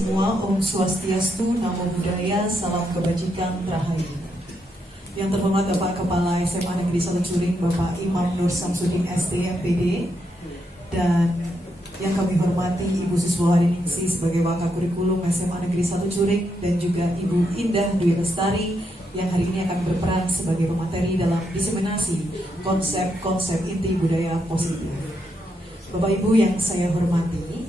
semua, Om Swastiastu, Namo Buddhaya, Salam Kebajikan, Rahayu. Yang terhormat Bapak Kepala SMA Negeri 1 Curing, Bapak Imam Nur Samsudin SD, MPD, dan yang kami hormati Ibu Suswohadiningsih sebagai Wakil Kurikulum SMA Negeri 1 Curing, dan juga Ibu Indah Dwi Lestari yang hari ini akan berperan sebagai pemateri dalam diseminasi konsep-konsep inti budaya positif. Bapak Ibu yang saya hormati,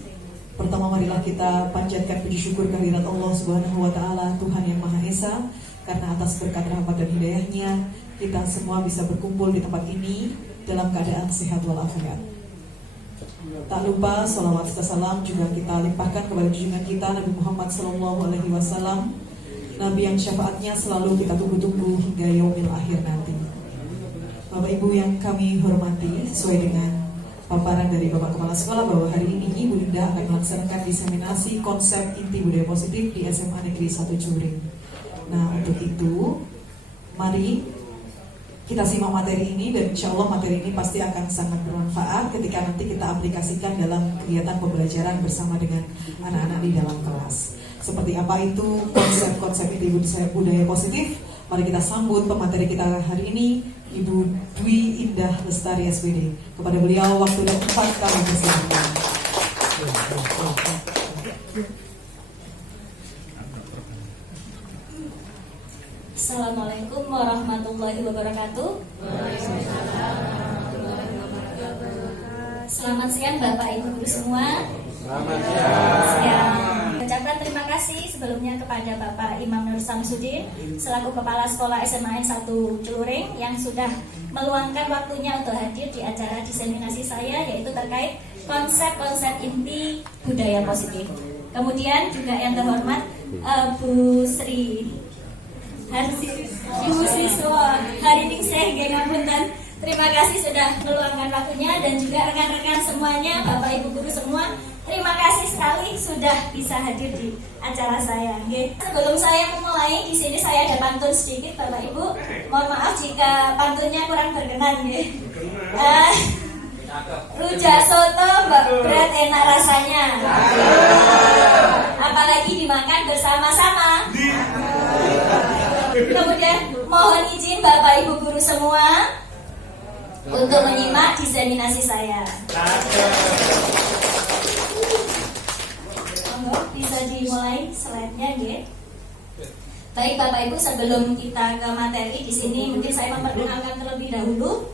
pertama marilah kita panjatkan puji syukur kehadirat Allah Subhanahu wa Ta'ala, Tuhan yang Maha Esa, karena atas berkat rahmat dan hidayahnya kita semua bisa berkumpul di tempat ini dalam keadaan sehat walafiat. Tak lupa salawat serta salam juga kita limpahkan kepada junjungan kita Nabi Muhammad SAW, Nabi yang syafaatnya selalu kita tunggu-tunggu hingga yaumil akhir nanti. Bapak Ibu yang kami hormati, sesuai dengan paparan dari Bapak Kepala Sekolah bahwa hari ini Ibu Indah akan melaksanakan diseminasi konsep inti budaya positif di SMA Negeri 1 Curing. Nah, untuk itu mari kita simak materi ini, dan insya Allah materi ini pasti akan sangat bermanfaat ketika nanti kita aplikasikan dalam kegiatan pembelajaran bersama dengan anak-anak di dalam kelas. Seperti apa itu konsep-konsep inti budaya positif? Mari kita sambut pemateri kita hari ini, Ibu Dwi Indah Lestari SPD. Kepada beliau waktu dan tempat kami persilakan. Assalamualaikum warahmatullahi wabarakatuh. Selamat siang Bapak Ibu Guru semua. Selamat siang. Ucapkan terima kasih sebelumnya kepada Bapak Imam Nur Samsudin selaku Kepala Sekolah SMA 1 Curing yang sudah meluangkan waktunya untuk hadir di acara diseminasi saya, yaitu terkait konsep-konsep inti budaya positif. Kemudian juga yang terhormat Bu Sri Ibu Siswa Hariningsih Gengapunten, terima kasih sudah meluangkan waktunya, dan juga rekan-rekan semuanya, Bapak Ibu Guru semua, terima kasih sekali sudah bisa hadir di acara saya. Sebelum saya memulai, di sini saya ada pantun sedikit, Bapak Ibu. Mohon maaf jika pantunnya kurang berkenan, rujak soto berat enak rasanya, apalagi dimakan bersama-sama. Kemudian mohon izin Bapak Ibu Guru semua untuk menyimak diseminasi saya. Bisa dimulai slide-nya, ya. Baik Bapak Ibu, sebelum kita ke materi di sini mungkin saya memperkenalkan terlebih dahulu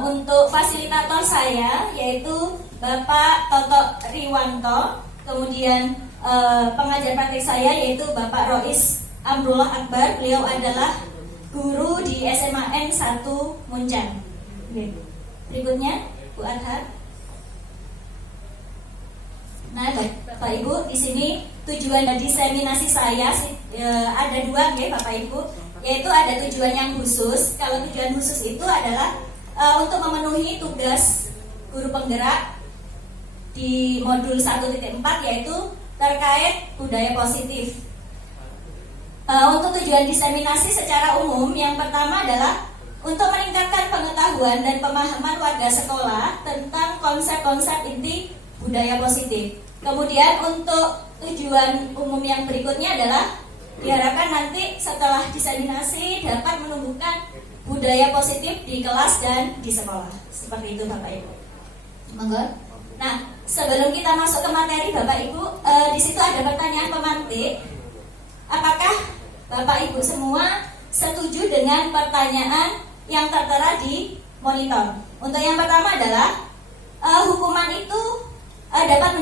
untuk fasilitator saya, yaitu Bapak Toto Riwanto. Kemudian pengajar praktik saya yaitu Bapak Rois Amrullah Akbar. Beliau adalah guru di SMA N1 Muncan. Berikutnya Bu Adhar. Nah, Bapak Ibu, di sini tujuan diseminasi saya ada dua, ya Bapak Ibu, yaitu ada tujuan yang khusus. Kalau tujuan khusus itu adalah untuk memenuhi tugas guru penggerak di modul 1.4, yaitu terkait budaya positif. Untuk tujuan diseminasi secara umum, yang pertama adalah untuk meningkatkan pengetahuan dan pemahaman warga sekolah tentang konsep-konsep inti budaya positif. Kemudian untuk tujuan umum yang berikutnya adalah diharapkan nanti setelah diseminasi dapat menumbuhkan budaya positif di kelas dan di sekolah. Seperti itu Bapak Ibu. Monggo. Nah, sebelum kita masuk ke materi Bapak Ibu, di situ ada pertanyaan pemantik. Apakah Bapak Ibu semua setuju dengan pertanyaan yang tertera di monitor? Untuk yang pertama adalah hukuman itu dapat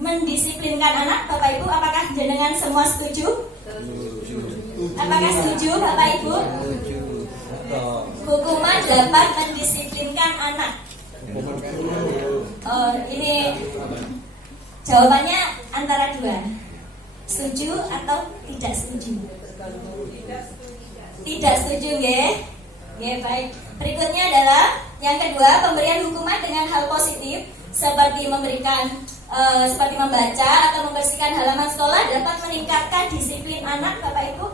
mendisiplinkan anak. Bapak Ibu, apakah jenengan semua setuju? Apakah setuju Bapak Ibu? Hukuman dapat mendisiplinkan anak. Ini jawabannya antara dua, setuju atau tidak setuju? Tidak setuju, nggih. Baik. Berikutnya adalah yang kedua, pemberian hukuman dengan hal positif seperti seperti membaca atau membersihkan halaman sekolah dapat meningkatkan disiplin anak. Bapak Ibu,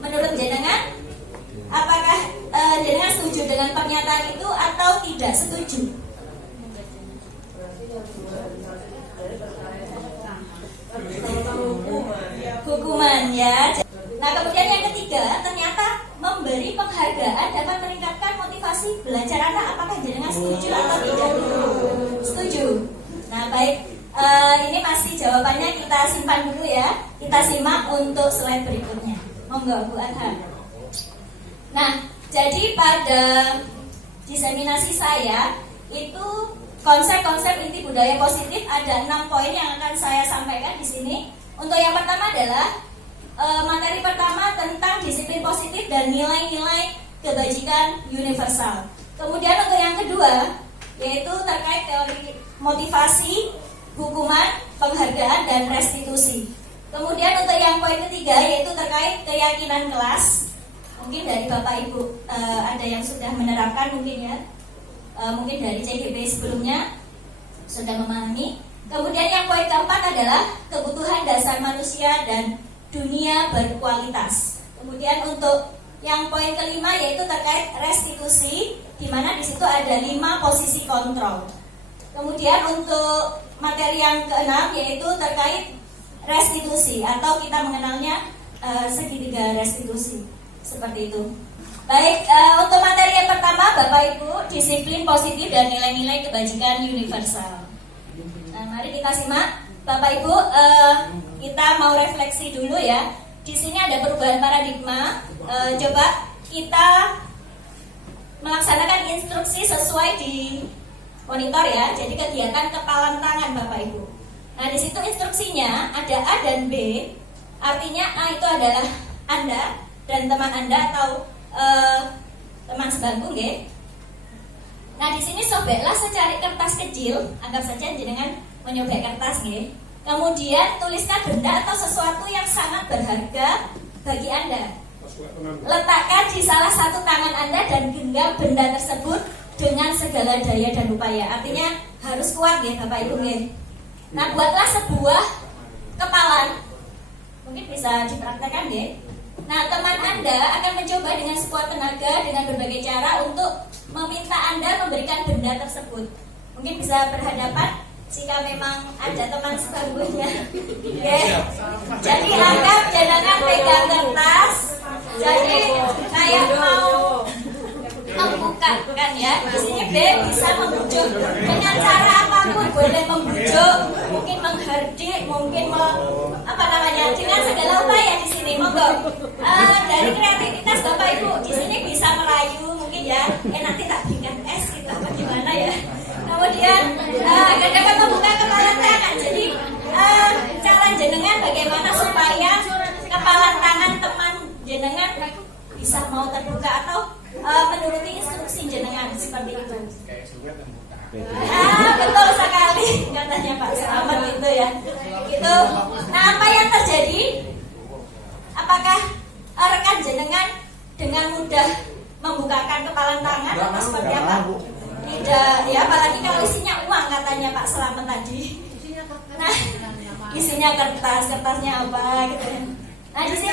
menurut jenengan, apakah jenengan setuju dengan pernyataan itu atau tidak setuju? Ya. Nah, kemudian yang ketiga, ternyata memberi penghargaan dapat meningkatkan motivasi belajar anak. Apakah jenengan setuju atau tidak? Setuju. Nah, baik. Ini masih jawabannya kita simpan dulu ya. Kita simak untuk slide berikutnya. Monggo, Bu Adha. Nah, jadi pada diseminasi saya itu konsep-konsep inti budaya positif ada 6 poin yang akan saya sampaikan di sini. Untuk yang pertama adalah materi pertama tentang disiplin positif dan nilai-nilai kebajikan universal. Kemudian untuk yang kedua yaitu terkait teori motivasi, hukuman, penghargaan, dan restitusi. Kemudian untuk yang poin ketiga yaitu terkait keyakinan kelas. Mungkin dari Bapak Ibu ada yang sudah menerapkan mungkin ya, mungkin dari CGP sebelumnya sudah memahami. Kemudian yang poin keempat adalah kebutuhan dasar manusia dan dunia berkualitas. Kemudian untuk yang poin kelima yaitu terkait restitusi, di mana di situ ada 5 posisi kontrol. Kemudian untuk materi yang keenam yaitu terkait restitusi atau kita mengenalnya segitiga restitusi. Seperti itu. Baik, untuk materi yang pertama Bapak Ibu, disiplin positif dan nilai-nilai kebajikan universal. Nah, mari kita simak. Bapak Ibu, kita mau refleksi dulu ya. Di sini ada perubahan paradigma. Coba kita melaksanakan instruksi sesuai di monitor ya. Jadi kegiatan kepalan tangan Bapak Ibu. Nah, di situ instruksinya ada A dan B. Artinya A itu adalah Anda dan teman Anda atau teman sebangku nggih. Nah, di sini sobeklah secari kertas kecil, anggap saja jenengan menyobek kertas nggih. Kemudian tuliskan benda atau sesuatu yang sangat berharga bagi Anda. Letakkan di salah satu tangan Anda dan genggam benda tersebut dengan segala daya dan upaya. Artinya harus kuat nggih Bapak Ibu nggih. Nah, buatlah sebuah kepalan. Mungkin bisa dipraktekkan nggih. Nah, teman Anda akan mencoba dengan sekuat tenaga dengan berbagai cara untuk meminta Anda memberikan benda tersebut. Mungkin bisa berhadapan jika memang ada teman sebangkunya. Jadi anggap jenengan pegang kertas. Jadi kayak mau membukakan ya. Di sini B bisa membujuk dengan cara apapun, boleh membujuk, mungkin menghardik, mungkin dengan segala upaya di sini. Monggo. Dari kreativitas Bapak Ibu di sini bisa merayu mungkin ya. Nanti tak bikin es gitu apa gimana ya. Kemudian dapat membuka kepala tangan. Jadi cara jenengan bagaimana supaya kepala tangan teman jenengan bisa mau terbuka atau menuruti instruksi jenengan seperti itu. Betul sekali katanya Pak Selamat itu ya. Itu. Nah, apa yang terjadi? Apakah rekan jenengan dengan mudah membukakan kepala tangan atau seperti apa? Tidak, ya apalagi kalau isinya uang katanya Pak Selamat tadi. Nah, isinya kertasnya apa gitu. Nah, di sini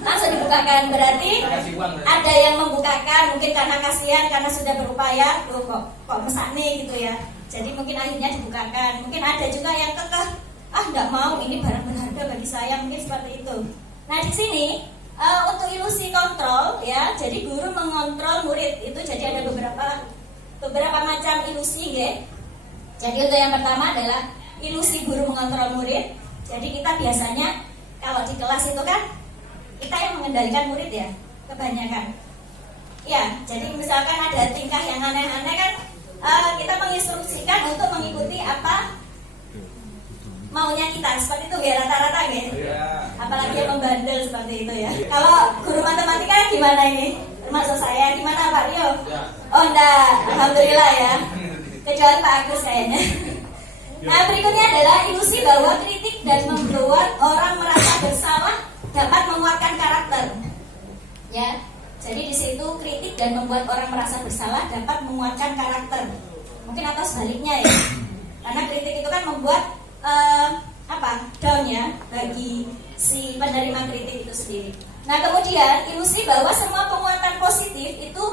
langsung dibukakan, berarti ada yang membukakan mungkin karena kasihan, karena sudah berupaya tuh kok mesak nih gitu ya. Jadi mungkin akhirnya dibukakan. Mungkin ada juga yang kekeh, nggak mau, ini barang berharga bagi saya, mungkin seperti itu. Nah, di sini untuk ilusi kontrol ya, jadi guru mengontrol murid itu jadi ada beberapa macam ilusi ya. Jadi untuk yang pertama adalah ilusi guru mengontrol murid. Jadi kita biasanya kalau di kelas itu kan kita yang mengendalikan murid ya, kebanyakan. Ya, jadi misalkan ada tingkah yang aneh-aneh kan, kita menginstruksikan untuk mengikuti apa maunya kita, seperti itu ya rata-rata ya. Apalagi yang membandel seperti itu ya. Kalau guru matematika gimana ini? Termasuk saya, gimana Pak Rio? Oh enggak, alhamdulillah ya. Kecuali Pak Agus kayaknya. Nah, berikutnya adalah ilusi bahwa kritik dan membuat orang merasa bersalah dapat menguatkan karakter. Ya. Jadi di situ kritik dan membuat orang merasa bersalah dapat menguatkan karakter. Mungkin atau sebaliknya ya. Karena kritik itu kan membuat down ya bagi si penerima kritik itu sendiri. Nah, kemudian ilusi bahwa semua penguatan positif itu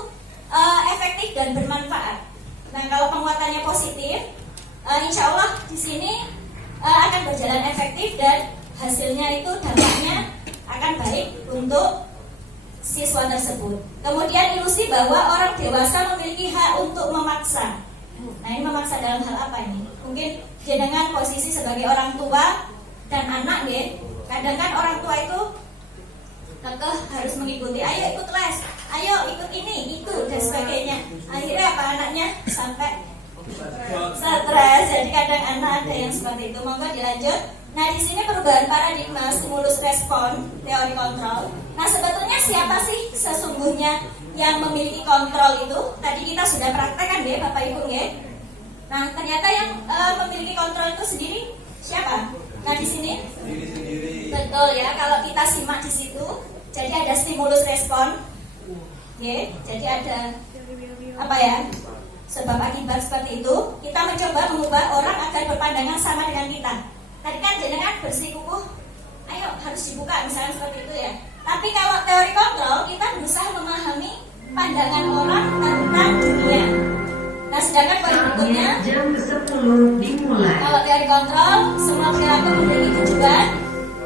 efektif dan bermanfaat. Nah, kalau penguatannya positif, insya Allah di sini akan berjalan efektif dan hasilnya itu dampaknya akan baik untuk siswa tersebut. Kemudian ilusi bahwa orang dewasa memiliki hak untuk memaksa. Nah, ini memaksa dalam hal apa ini? Mungkin jenengan posisi sebagai orang tua dan anak ya. Kadang kan orang tua itu kekeh harus mengikuti, ayo ikut les, ayo ikut ini, itu dan sebagainya. Akhirnya apa, anaknya sampai stres. Jadi kadang anak ada yang seperti itu. Monggo dilanjut. Nah, di sini perubahan paradigma stimulus respon teori kontrol. Nah, sebetulnya siapa sih sesungguhnya yang memiliki kontrol itu? Tadi kita sudah praktekkan ya Bapak Ibu ya. Nah, ternyata yang memiliki kontrol itu sendiri siapa? Nah, di sini betul ya. Kalau kita simak di situ, jadi ada stimulus respon, ya. Jadi ada apa ya? Sebab akibat seperti itu. Kita mencoba mengubah orang agar berpandangan sama dengan kita. Tadi kan jenengan bersikukuh, ayo harus dibuka misalnya seperti itu ya. Tapi kalau teori kontrol, kita berusaha memahami pandangan orang tentang dunia. Nah, sedangkan poin berikutnya, jam 10 dimulai. kalau teori kontrol, semua perilaku memiliki tujuan,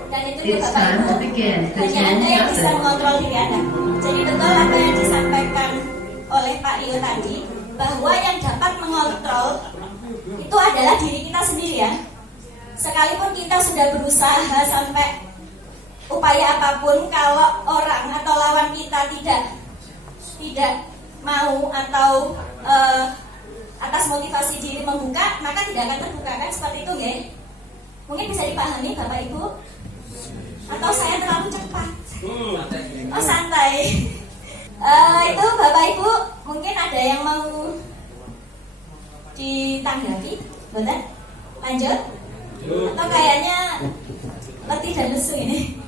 dan itu juga Bapak Ibu, hanya Anda yang bisa mengontrol diri Anda. Jadi betul apa yang disampaikan oleh Pak Rio tadi, bahwa yang dapat mengontrol itu adalah diri kita sendiri ya. Sekalipun kita sudah berusaha sampai upaya apapun, kalau orang atau lawan kita tidak mau atau atas motivasi diri membuka, maka tidak akan terbuka, kan seperti itu ya. Mungkin bisa dipahami Bapak Ibu, atau saya terlalu cepat? Oh, santai. Itu Bapak Ibu mungkin ada yang mau ditanggapi, betul? Lanjut? Atau kayaknya letih dan lesu ini?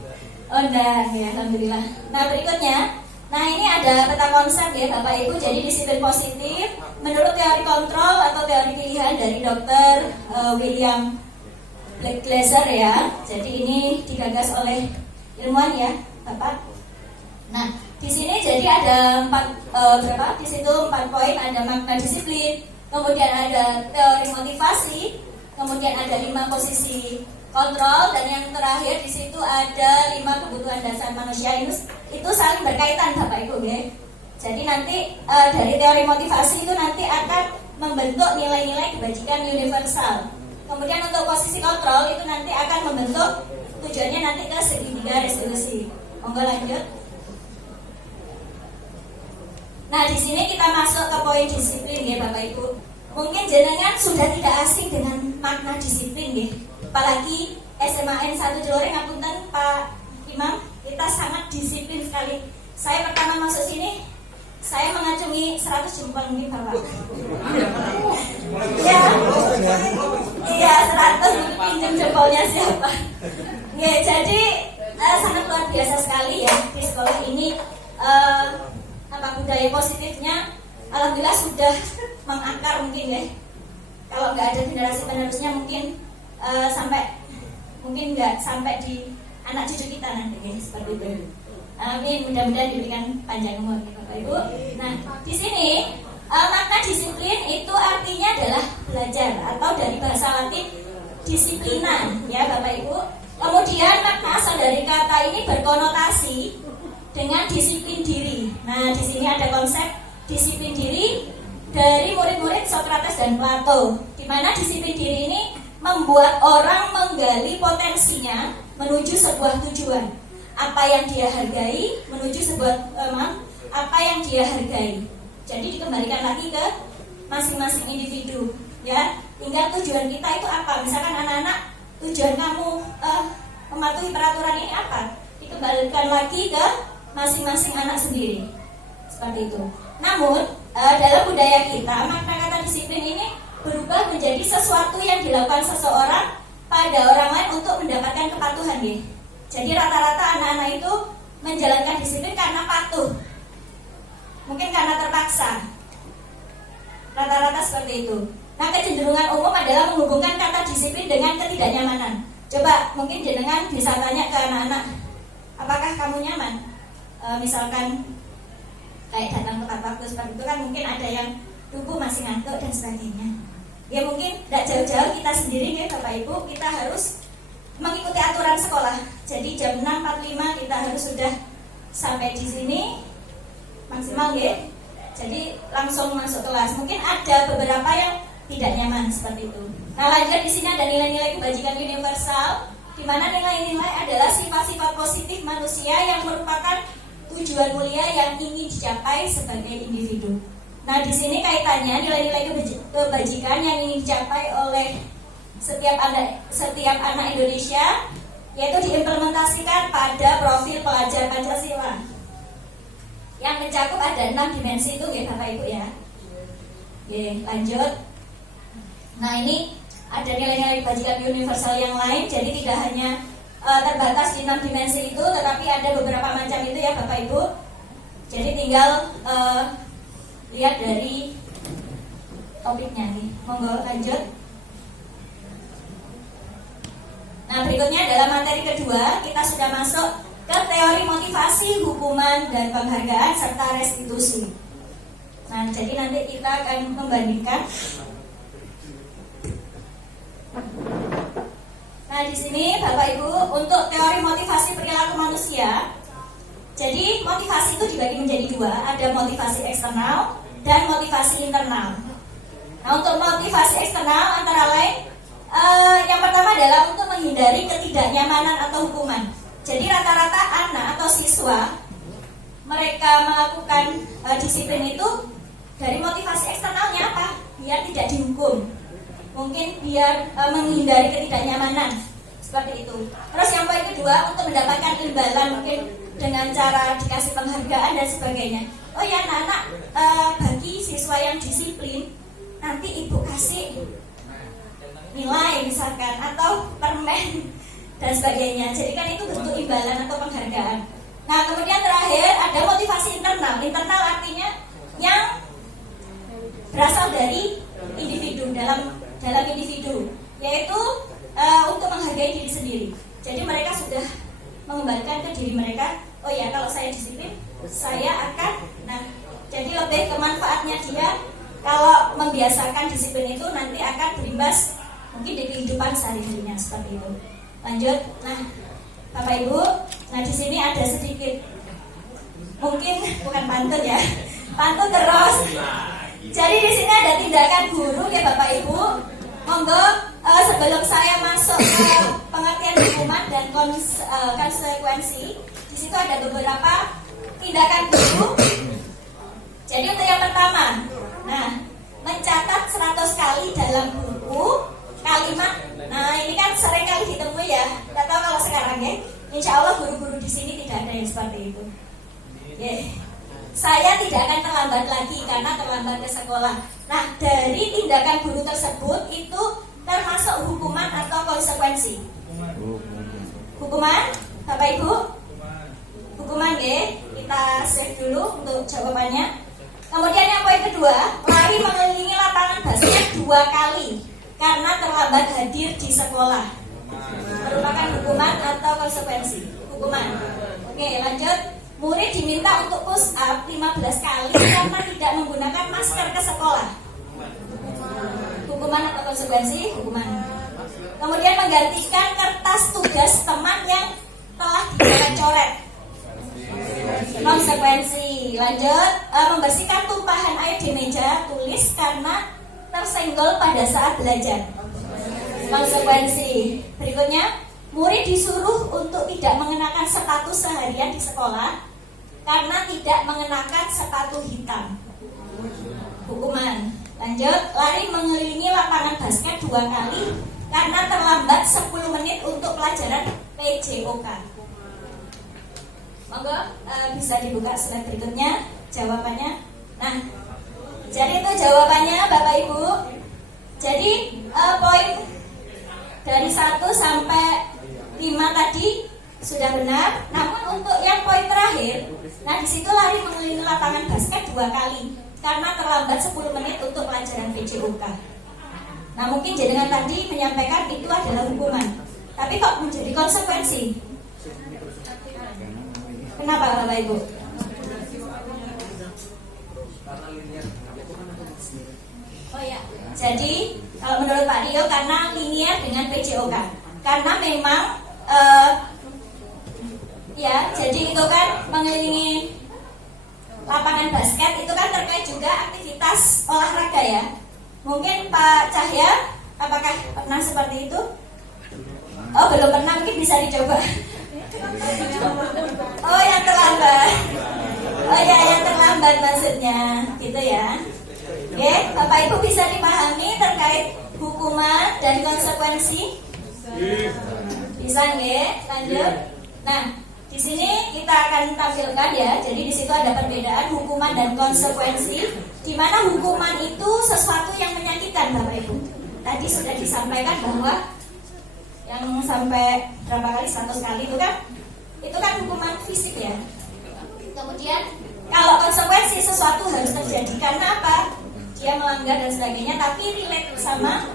Oh enggak, ya alhamdulillah. Nah, berikutnya, nah ini ada peta konsep ya Bapak Ibu. Jadi disiplin positif menurut teori kontrol atau teori pilihan dari Dr. William Blackglaser ya. Jadi ini digagas oleh ilmuwan ya Bapak. Nah, di sini jadi ada 4 di situ 4 poin. Ada makna disiplin, kemudian ada teori motivasi, kemudian ada 5 posisi kontrol, dan yang terakhir di situ ada 5 kebutuhan dasar manusia. Itu saling berkaitan Bapak Ibu ya. Jadi nanti dari teori motivasi itu nanti akan membentuk nilai-nilai kebajikan universal. Kemudian untuk posisi kontrol itu nanti akan membentuk tujuannya nanti ke segitiga resolusi. Monggo lanjut. Nah, di sini kita masuk ke poin disiplin ya Bapak Ibu. Mungkin jenengan sudah tidak asing dengan makna disiplin ya. Apalagi SMAN 1 Jeloring, ngapunten Pak Imam, kita sangat disiplin sekali. Saya pertama masuk sini, saya mengacungi 100 jempol nih Bapak. Ya, iya 100 pinjam jempolnya siapa? Ya, jadi sangat luar biasa sekali ya di sekolah ini. Budaya positifnya alhamdulillah sudah mengakar mungkin ya. Kalau nggak ada generasi penerusnya mungkin mungkin nggak sampai di anak cucu kita nanti ya, seperti itu. Amin, mudah-mudahan diberikan panjang umur ya Bapak Ibu. Nah, di sini makna disiplin itu artinya adalah belajar, atau dari bahasa Latin disiplina ya Bapak Ibu. Kemudian makna asal dari kata ini berkonotasi dengan disiplin diri. Nah, di sini ada konsep disiplin diri dari murid-murid Socrates dan Plato, di mana disiplin diri ini membuat orang menggali potensinya menuju sebuah tujuan. Apa yang dia hargai menuju sebuah apa yang dia hargai. Jadi dikembalikan lagi ke masing-masing individu, ya. Hingga tujuan kita itu apa? Misalkan anak-anak, tujuan kamu mematuhi peraturan ini apa? Dikembalikan lagi ke masing-masing anak sendiri, seperti itu. Namun dalam budaya kita, makna kata disiplin ini berubah menjadi sesuatu yang dilakukan seseorang pada orang lain untuk mendapatkan kepatuhan ya. Jadi rata-rata anak-anak itu menjalankan disiplin karena patuh, mungkin karena terpaksa. Rata-rata seperti itu. Nah, kecenderungan umum adalah menghubungkan kata disiplin dengan ketidaknyamanan. Coba mungkin jenengan bisa tanya ke anak-anak, apakah kamu nyaman? Misalkan kayak datang tepat waktu seperti itu kan, mungkin ada yang tubuh masih ngantuk dan sebagainya. Ya mungkin tidak jauh-jauh kita sendiri ya Bapak Ibu, kita harus mengikuti aturan aturan sekolah. Jadi jam 6.45 kita harus sudah sampai di sini maksimal ya. Jadi langsung masuk kelas. Mungkin ada beberapa yang tidak nyaman seperti itu. Nah, lanjut di sini ada nilai-nilai kebajikan universal, di mana nilai-nilai adalah sifat-sifat positif manusia yang merupakan tujuan mulia yang ingin dicapai sebagai individu. Nah, di sini kaitannya nilai-nilai kebajikan yang ingin dicapai oleh setiap anak Indonesia, yaitu diimplementasikan pada profil pelajar Pancasila yang mencakup ada 6 dimensi itu ya Bapak Ibu ya. Oke, lanjut. Nah, ini ada nilai-nilai kebajikan universal yang lain, jadi tidak hanya terbatas di 6 dimensi itu, tetapi ada beberapa macam itu ya Bapak Ibu. Jadi tinggal lihat dari topiknya nih. Monggo lanjut. Nah, berikutnya adalah materi kedua. Kita sudah masuk ke teori motivasi, hukuman, dan penghargaan serta restitusi. Nah, jadi nanti kita akan membandingkan. Nah, di sini Bapak Ibu untuk teori motivasi perilaku manusia. Jadi motivasi itu dibagi menjadi dua, ada motivasi eksternal dan motivasi internal. Nah, untuk motivasi eksternal antara lain yang pertama adalah untuk menghindari ketidaknyamanan atau hukuman. Jadi rata-rata anak atau siswa mereka melakukan disiplin itu dari motivasi eksternalnya apa? Biar tidak dihukum. Mungkin biar menghindari ketidaknyamanan seperti itu. Terus yang poin kedua untuk mendapatkan imbalan, mungkin dengan cara dikasih penghargaan dan sebagainya. Oh ya anak-anak, bagi siswa yang disiplin nanti ibu kasih nilai misalkan atau permen dan sebagainya. Jadi kan itu bentuk imbalan atau penghargaan. Nah, kemudian terakhir ada motivasi internal. Internal artinya yang berasal dari individu, dalam individu, yaitu untuk menghargai diri sendiri. Jadi mereka sudah mengembalikan ke diri mereka, oh ya kalau saya disiplin saya akan, nah jadi lebih ke manfaatnya dia kalau membiasakan disiplin itu nanti akan berimbas mungkin di kehidupan sehari-harinya seperti itu. Lanjut. Nah, Bapak Ibu, nah di sini ada sedikit mungkin bukan pantun ya, pantun terus. Jadi di sini ada tindakan guru ya Bapak Ibu. Monggo sebelum saya masuk ke pengertian hukuman dan konsekuensi, di situ ada beberapa tindakan guru. Jadi untuk yang pertama, nah mencatat 100 kali dalam buku kalimat. Nah ini kan sering kali ditemui ya. Nggak tahu kalau sekarang ya. Insya Allah guru-guru di sini tidak ada yang seperti itu. Saya tidak akan terlambat lagi karena terlambat ke sekolah. Nah, dari tindakan guru tersebut itu termasuk hukuman atau konsekuensi. Hukuman, Bapak Ibu? Hukuman ya. Kita save dulu untuk jawabannya. Kemudian yang poin kedua, lari mengelilingi lapangan basket 2 kali karena terlambat hadir di sekolah. Merupakan hukuman atau konsekuensi? Hukuman. Oke, lanjut. Murid diminta untuk push up 15 kali karena tidak menggunakan masker ke sekolah. Hukuman atau konsekuensi? Hukuman. Kemudian menggantikan kertas tugas teman yang telah dicoret. Konsekuensi. Lanjut, membersihkan tumpahan air di meja tulis karena tersenggol pada saat belajar. Konsekuensi. Berikutnya, murid disuruh untuk tidak mengenakan sepatu seharian di sekolah karena tidak mengenakan sepatu hitam. Hukuman. Lanjut, lari mengelilingi lapangan basket 2 kali karena terlambat 10 menit untuk pelajaran PJOK. Monggo bisa dibuka slide berikutnya jawabannya. Nah, jadi itu jawabannya Bapak Ibu. Jadi poin dari 1 sampai 5 tadi sudah benar. Namun untuk yang poin terakhir, nah di situ lari mengelilingi lapangan basket 2 kali karena terlambat 10 menit untuk pelajaran PJOK. Nah mungkin jenengan tadi menyampaikan itu adalah hukuman, tapi kok menjadi konsekuensi? Kenapa Bapak Ibu? Oh ya, jadi kalau menurut Pak Dio karena linear dengan PJOK, karena memang Ya, jadi itu kan mengelilingi lapangan basket itu kan terkait juga aktivitas olahraga ya. Mungkin Pak Cahya, apakah pernah seperti itu? Oh, belum pernah, mungkin bisa dicoba. Oh, yang terlambat. Oh ya, yang terlambat maksudnya, gitu ya. Oke, Bapak Ibu bisa dipahami terkait hukuman dan konsekuensi? Bisa nggih? Lanjut. Nah, di sini kita akan tampilkan ya. Jadi di situ ada perbedaan hukuman dan konsekuensi, di mana hukuman itu sesuatu yang menyakitkan, Bapak Ibu. Tadi sudah disampaikan bahwa yang sampai berapa kali, 100 kali itu kan hukuman fisik ya. Kemudian kalau konsekuensi sesuatu harus terjadi karena apa? Dia melanggar dan sebagainya, tapi relate sama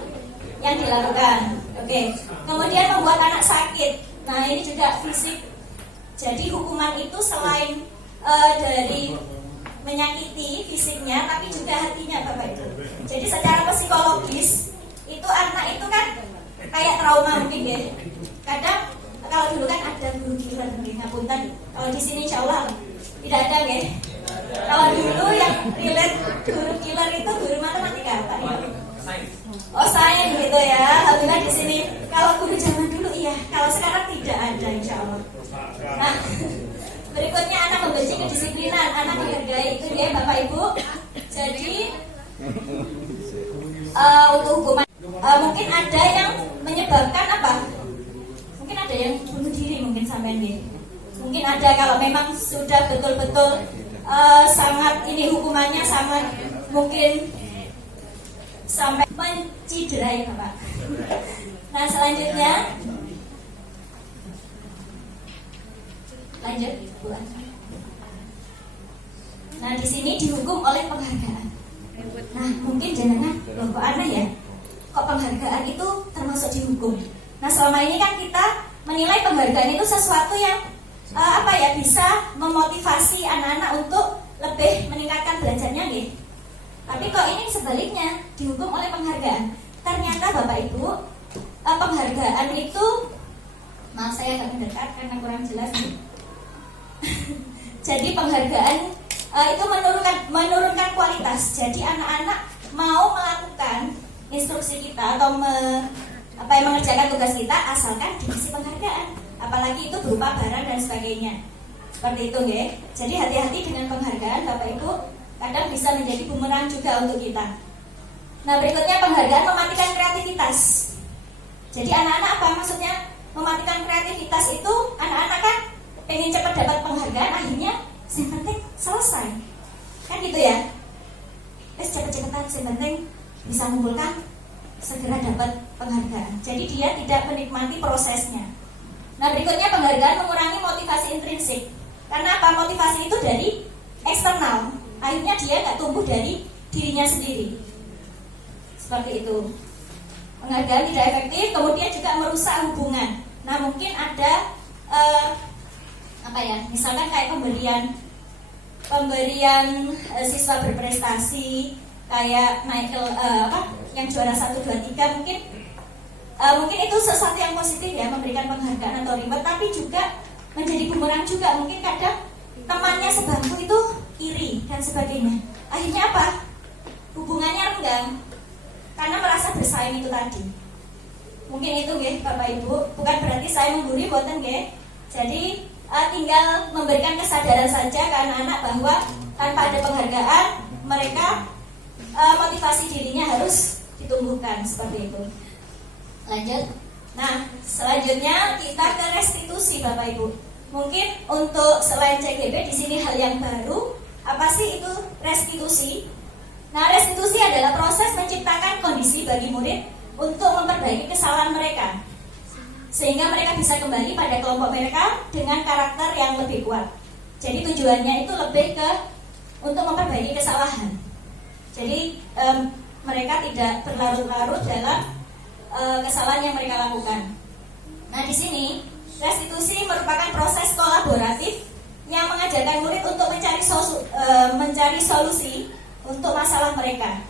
yang dilakukan. Oke. Kemudian membuat anak sakit. Nah, ini juga fisik. Jadi hukuman itu selain dari menyakiti fisiknya, tapi juga hatinya, Bapak Ibu. Jadi secara psikologis itu anak itu kan kayak trauma mungkin ya. Kadang kalau dulu kan ada guru killer, ngapunten. Kalau di sini insya Allah tidak ada ya. Kalau dulu yang relate guru killer itu guru matematika, Pak. Oh, sains gitu ya. Alhamdulillah di sini. Kalau guru zaman dulu iya, kalau sekarang tidak ada insya Allah. Nah, berikutnya anak membenci kedisiplinan, anak menghargai itu ya Bapak Ibu. Jadi untuk hukuman mungkin ada yang menyebabkan apa? Mungkin ada yang bunuh diri mungkin sampean nggih. Mungkin ada kalau memang sudah betul-betul sangat ini hukumannya sangat mungkin sampai menciderai Bapak. Nah, selanjutnya lanjut Bu. Nah, di sini dihukum oleh penghargaan. Nah, mungkin jenengan loh kok aneh ya? Kok penghargaan itu termasuk dihukum? Nah, selama ini kan kita menilai penghargaan itu sesuatu yang bisa memotivasi anak-anak untuk lebih meningkatkan belajarnya nggih. Tapi kok ini sebaliknya dihukum oleh penghargaan. Ternyata Bapak Ibu, penghargaan itu, maaf saya agak mendekat karena kurang jelas nih. Jadi penghargaan itu menurunkan kualitas. Jadi anak-anak mau melakukan instruksi kita atau mengerjakan tugas kita asalkan dikasih penghargaan. Apalagi itu berupa barang dan sebagainya. Seperti itu ya. Jadi hati-hati dengan penghargaan Bapak Ibu, kadang bisa menjadi bumerang juga untuk kita. Nah, berikutnya penghargaan mematikan kreativitas. Jadi anak-anak apa maksudnya mematikan kreativitas itu? Anak-anak kan pengen cepat dapat penghargaan, akhirnya yang penting selesai. Kan gitu ya. Cepet-cepetan, yang penting bisa mengumpulkan, segera dapat penghargaan. Jadi dia tidak menikmati prosesnya. Nah, berikutnya penghargaan mengurangi motivasi intrinsik. Karena apa? Motivasi itu dari eksternal. Akhirnya dia nggak tumbuh dari dirinya sendiri. Seperti itu. Penghargaan tidak efektif, kemudian juga merusak hubungan. Nah, mungkin ada misalkan kayak pemberian siswa berprestasi kayak Michael yang juara 1, 2, 3 mungkin itu sesuatu yang positif ya, memberikan penghargaan atau reward, tapi juga menjadi bumerang juga. Mungkin kadang temannya sebangku itu iri dan sebagainya. Akhirnya apa? Hubungannya renggang karena merasa bersaing itu tadi. Mungkin itu nggih Bapak Ibu, bukan berarti saya menggurui boten nggih. Jadi tinggal memberikan kesadaran saja ke anak-anak bahwa tanpa ada penghargaan mereka motivasi dirinya harus ditumbuhkan seperti itu. Lanjut. Nah, selanjutnya kita ke restitusi Bapak Ibu. Mungkin untuk selain CGB di sini hal yang baru, apa sih itu restitusi? Nah, restitusi adalah proses menciptakan kondisi bagi murid untuk memperbaiki kesalahan mereka, sehingga mereka bisa kembali pada kelompok mereka dengan karakter yang lebih kuat. Jadi tujuannya itu lebih ke untuk memperbaiki kesalahan. Jadi mereka tidak berlarut-larut dalam kesalahan yang mereka lakukan. Nah, di sini restitusi merupakan proses kolaboratif yang mengajarkan murid untuk mencari solusi untuk masalah mereka.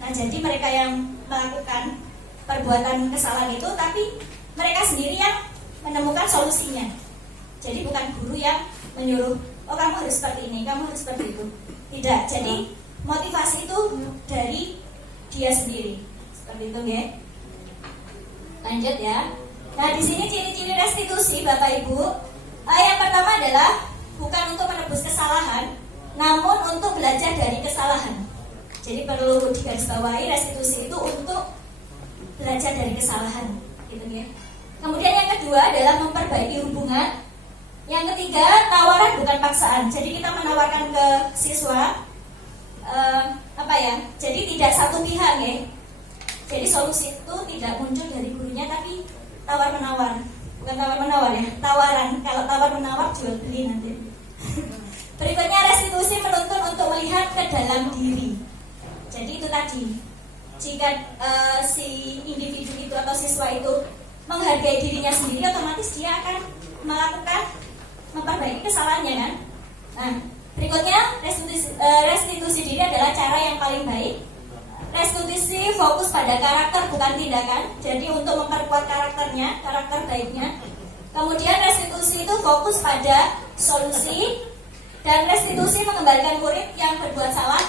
Nah, jadi mereka yang melakukan perbuatan kesalahan itu, tapi mereka sendiri yang menemukan solusinya. Jadi bukan guru yang menyuruh, oh kamu harus seperti ini, kamu harus seperti itu. Tidak. Jadi motivasi itu dari dia sendiri. Seperti itu ya. Lanjut ya. Nah, di sini ciri-ciri restitusi Bapak Ibu. Yang pertama adalah bukan untuk menebus kesalahan, namun untuk belajar dari kesalahan. Jadi perlu digarisbawahi, restitusi itu untuk belajar dari kesalahan, gitu ya. Kemudian yang kedua adalah memperbaiki hubungan. Yang ketiga, tawaran bukan paksaan. Jadi kita menawarkan ke siswa jadi tidak satu pihak ya. Jadi solusi itu tidak muncul dari gurunya, tapi tawar menawar. Bukan tawar menawar ya, tawaran. Kalau tawar menawar jual beli nanti. Berikutnya, restitusi menuntut untuk melihat ke dalam diri. Jadi itu tadi, jika si individu itu atau siswa itu menghargai dirinya sendiri, otomatis dia akan memperbaiki kesalahannya kan. Nah, berikutnya restitusi diri adalah cara yang paling baik. Restitusi fokus pada karakter bukan tindakan. Jadi untuk memperkuat karakternya, karakter baiknya. Kemudian restitusi itu fokus pada solusi, dan restitusi mengembalikan murid yang berbuat salah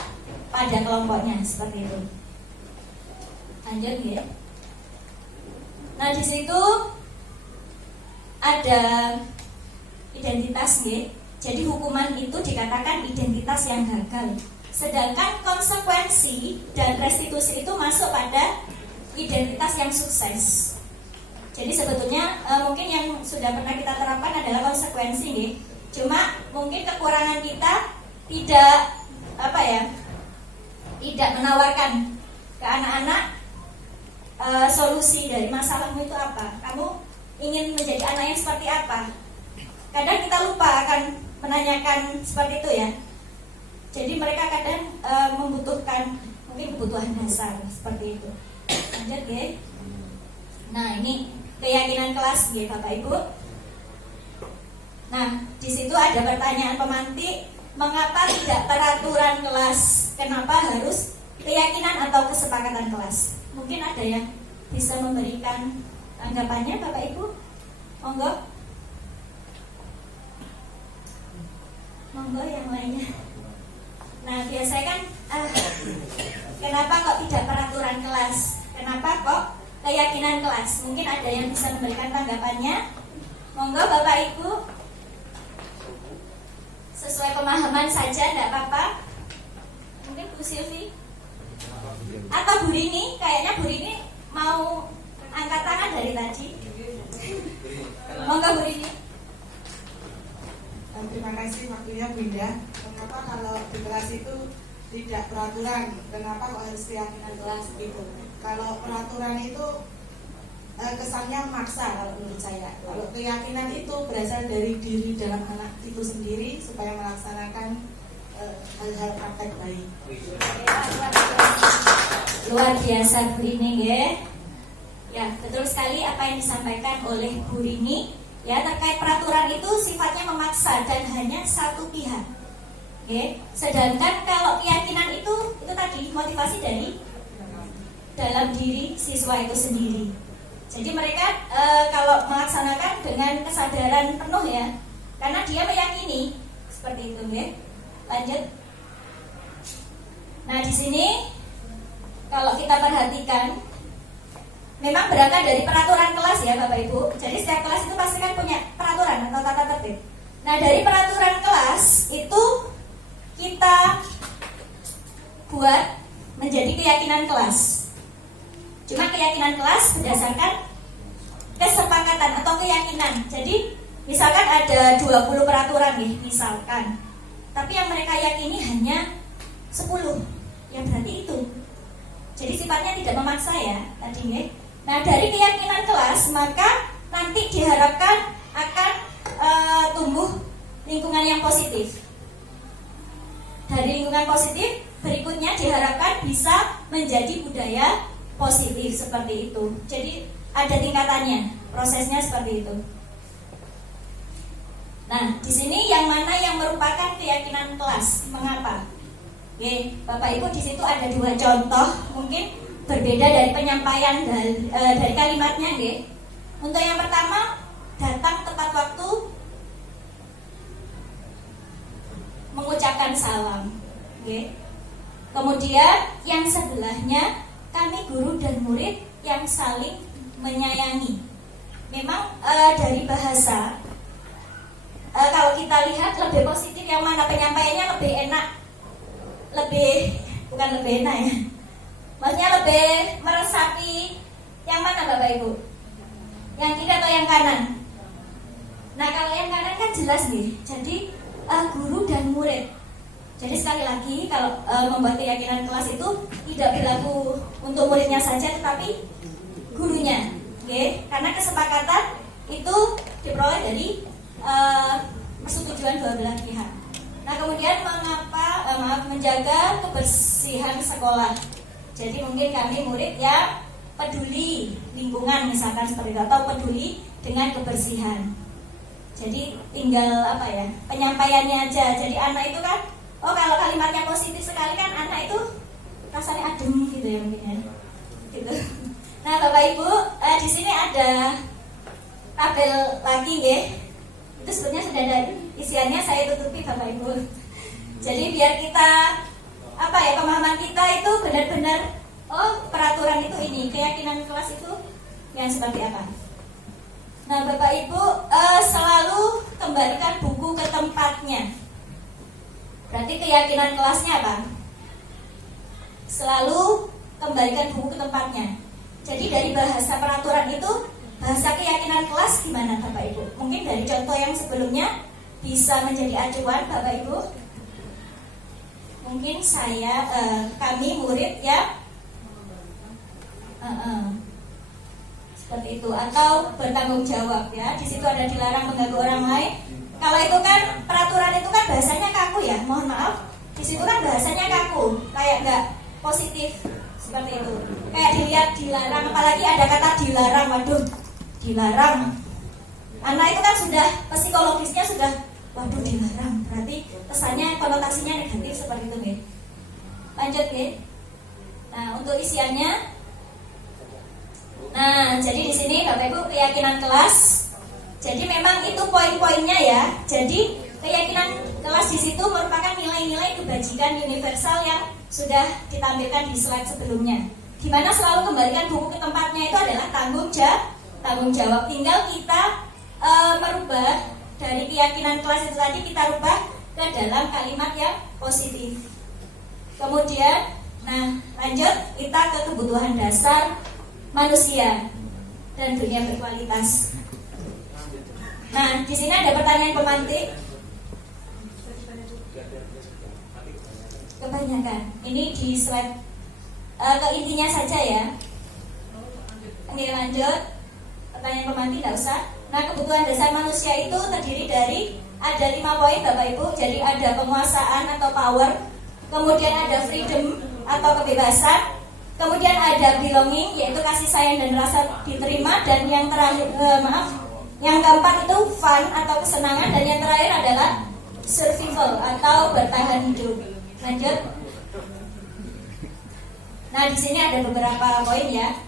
pada kelompoknya, seperti itu. Lanjut ya. Nah, di situ ada identitas ya. Jadi hukuman itu dikatakan identitas yang gagal. Sedangkan konsekuensi dan restitusi itu masuk pada identitas yang sukses. Jadi sebetulnya mungkin yang sudah pernah kita terapkan adalah konsekuensi nih. Cuma mungkin kekurangan kita tidak menawarkan ke anak-anak solusi dari masalahmu itu apa. Kamu ingin menjadi anak yang seperti apa? Kadang kita lupa akan menanyakan seperti itu ya. Jadi mereka kadang membutuhkan mungkin kebutuhan dasar seperti itu. Lanjut ya. Nah, ini keyakinan kelas ya Bapak Ibu. Nah, di situ ada pertanyaan pemantik, mengapa tidak peraturan kelas? Kenapa harus keyakinan atau kesepakatan kelas? Mungkin ada yang bisa memberikan tanggapannya Bapak Ibu? Monggo. Monggo yang lainnya. Nah, biasanya kan kenapa kok tidak peraturan kelas? Kenapa kok keyakinan kelas? Mungkin ada yang bisa memberikan tanggapannya. Monggo Bapak Ibu. Sesuai pemahaman saja, tidak apa-apa. Mungkin Bu Silvi atau Bu Rini. Kayaknya Bu Rini mau angkat tangan dari tadi. Monggo Bu Rini. Terima kasih waktunya Bunda. Kenapa kalau di kelas itu tidak peraturan? Kenapa kok harus keyakinan kelas gitu? Kalau peraturan itu kesannya maksa kalau menurut saya. Kalau keyakinan itu berasal dari diri dalam anak itu sendiri supaya melaksanakan hal-hal praktek baik. Luar biasa Bu Rini ya. Ya, betul sekali apa yang disampaikan oleh Bu Rini. Ya, terkait peraturan itu sifatnya memaksa dan hanya satu pihak. Oke. Sedangkan kalau keyakinan itu tadi motivasi dari dalam diri siswa itu sendiri. Jadi mereka kalau melaksanakan dengan kesadaran penuh ya, karena dia meyakini seperti itu ya. Lanjut. Nah, di sini kalau kita perhatikan memang berangkat dari peraturan kelas ya Bapak Ibu. Jadi setiap kelas itu pasti kan punya peraturan atau tata tertib. Nah, dari peraturan kelas itu kita buat menjadi keyakinan kelas. Cuma keyakinan kelas berdasarkan kesepakatan atau keyakinan. Jadi misalkan ada 20 peraturan nih, misalkan. Tapi yang mereka yakini hanya 10. Ya berarti itu. Jadi sifatnya tidak memaksa ya tadi ya. Nah, dari keyakinan kelas maka nanti diharapkan akan tumbuh lingkungan yang positif. Dari lingkungan positif berikutnya diharapkan bisa menjadi budaya positif seperti itu. Jadi ada tingkatannya, prosesnya seperti itu. Nah, di sini yang mana yang merupakan keyakinan kelas? Mengapa? Oke, Bapak Ibu di situ ada 2 contoh, mungkin berbeda dari penyampaian dari kalimatnya, nggih. Untuk yang pertama, data Kemudian yang sebelahnya, kami guru dan murid yang saling menyayangi. Memang dari bahasa, kalau kita lihat lebih positif yang mana, penyampaiannya lebih enak, bukan lebih enak ya, maksudnya lebih meresapi yang mana Bapak Ibu? Yang kiri atau yang kanan? Nah kalau yang kanan kan jelas nih, jadi guru dan murid. Jadi sekali lagi kalau membuat keyakinan kelas itu tidak berlaku untuk muridnya saja, tetapi gurunya, okay? Karena kesepakatan itu diperoleh dari persetujuan dua belah pihak. Nah kemudian menjaga kebersihan sekolah. Jadi mungkin kami murid yang peduli lingkungan misalkan seperti itu, atau peduli dengan kebersihan. Jadi tinggal penyampaiannya aja. Jadi anak itu kan, kalau kalimatnya positif sekali kan anak itu rasanya adem gitu ya mungkin ya. Gitu. Nah Bapak Ibu, di sini ada tabel lagi ya. Itu sebetulnya sudah ada isiannya, saya tutupi Bapak Ibu. Jadi biar kita pemahaman kita itu benar-benar peraturan itu ini, keyakinan kelas itu yang seperti apa. Nah Bapak Ibu, selalu kembalikan buku ke tempatnya. Berarti keyakinan kelasnya apa? Selalu kembalikan buku ke tempatnya. Jadi dari bahasa peraturan itu, bahasa keyakinan kelas gimana Bapak Ibu? Mungkin dari contoh yang sebelumnya bisa menjadi acuan Bapak Ibu. Mungkin kami murid ya seperti itu, atau bertanggung jawab ya. Di situ ada dilarang mengganggu orang lain. Kalau itu kan peraturan itu kan bahasanya kaku ya, mohon maaf. Di situ kan bahasanya kaku, kayak nggak positif seperti itu. Kayak dilihat dilarang, apalagi ada kata dilarang, waduh, dilarang. Anak itu kan sudah psikologisnya sudah, waduh dilarang. Berarti kesannya konotasinya negatif seperti itu nih. Lanjut nih. Nah untuk isiannya, nah jadi di sini Bapak Ibu keyakinan kelas. Jadi memang itu poin-poinnya ya. Jadi keyakinan kelas di situ merupakan nilai-nilai kebajikan universal yang sudah ditampilkan di slide sebelumnya. Di mana selalu kembalikan buku ke tempatnya itu adalah tanggung jawab. Tinggal kita merubah dari keyakinan kelas itu tadi, kita rubah ke dalam kalimat yang positif. Kemudian, nah lanjut kita ke kebutuhan dasar manusia dan dunia berkualitas. Nah, di sini ada pertanyaan pemantik. Kebanyakan. Ini di slide ke intinya saja ya. Oke, lanjut. Pertanyaan pemantik tidak usah. Nah, kebutuhan dasar manusia itu terdiri dari ada 5 poin Bapak Ibu. Jadi ada penguasaan atau power, kemudian ada freedom atau kebebasan, kemudian ada belonging yaitu kasih sayang dan rasa diterima, dan yang terakhir yang keempat itu fun atau kesenangan, dan yang terakhir adalah survival atau bertahan hidup. Lanjut. Nah, di sini ada beberapa poin ya.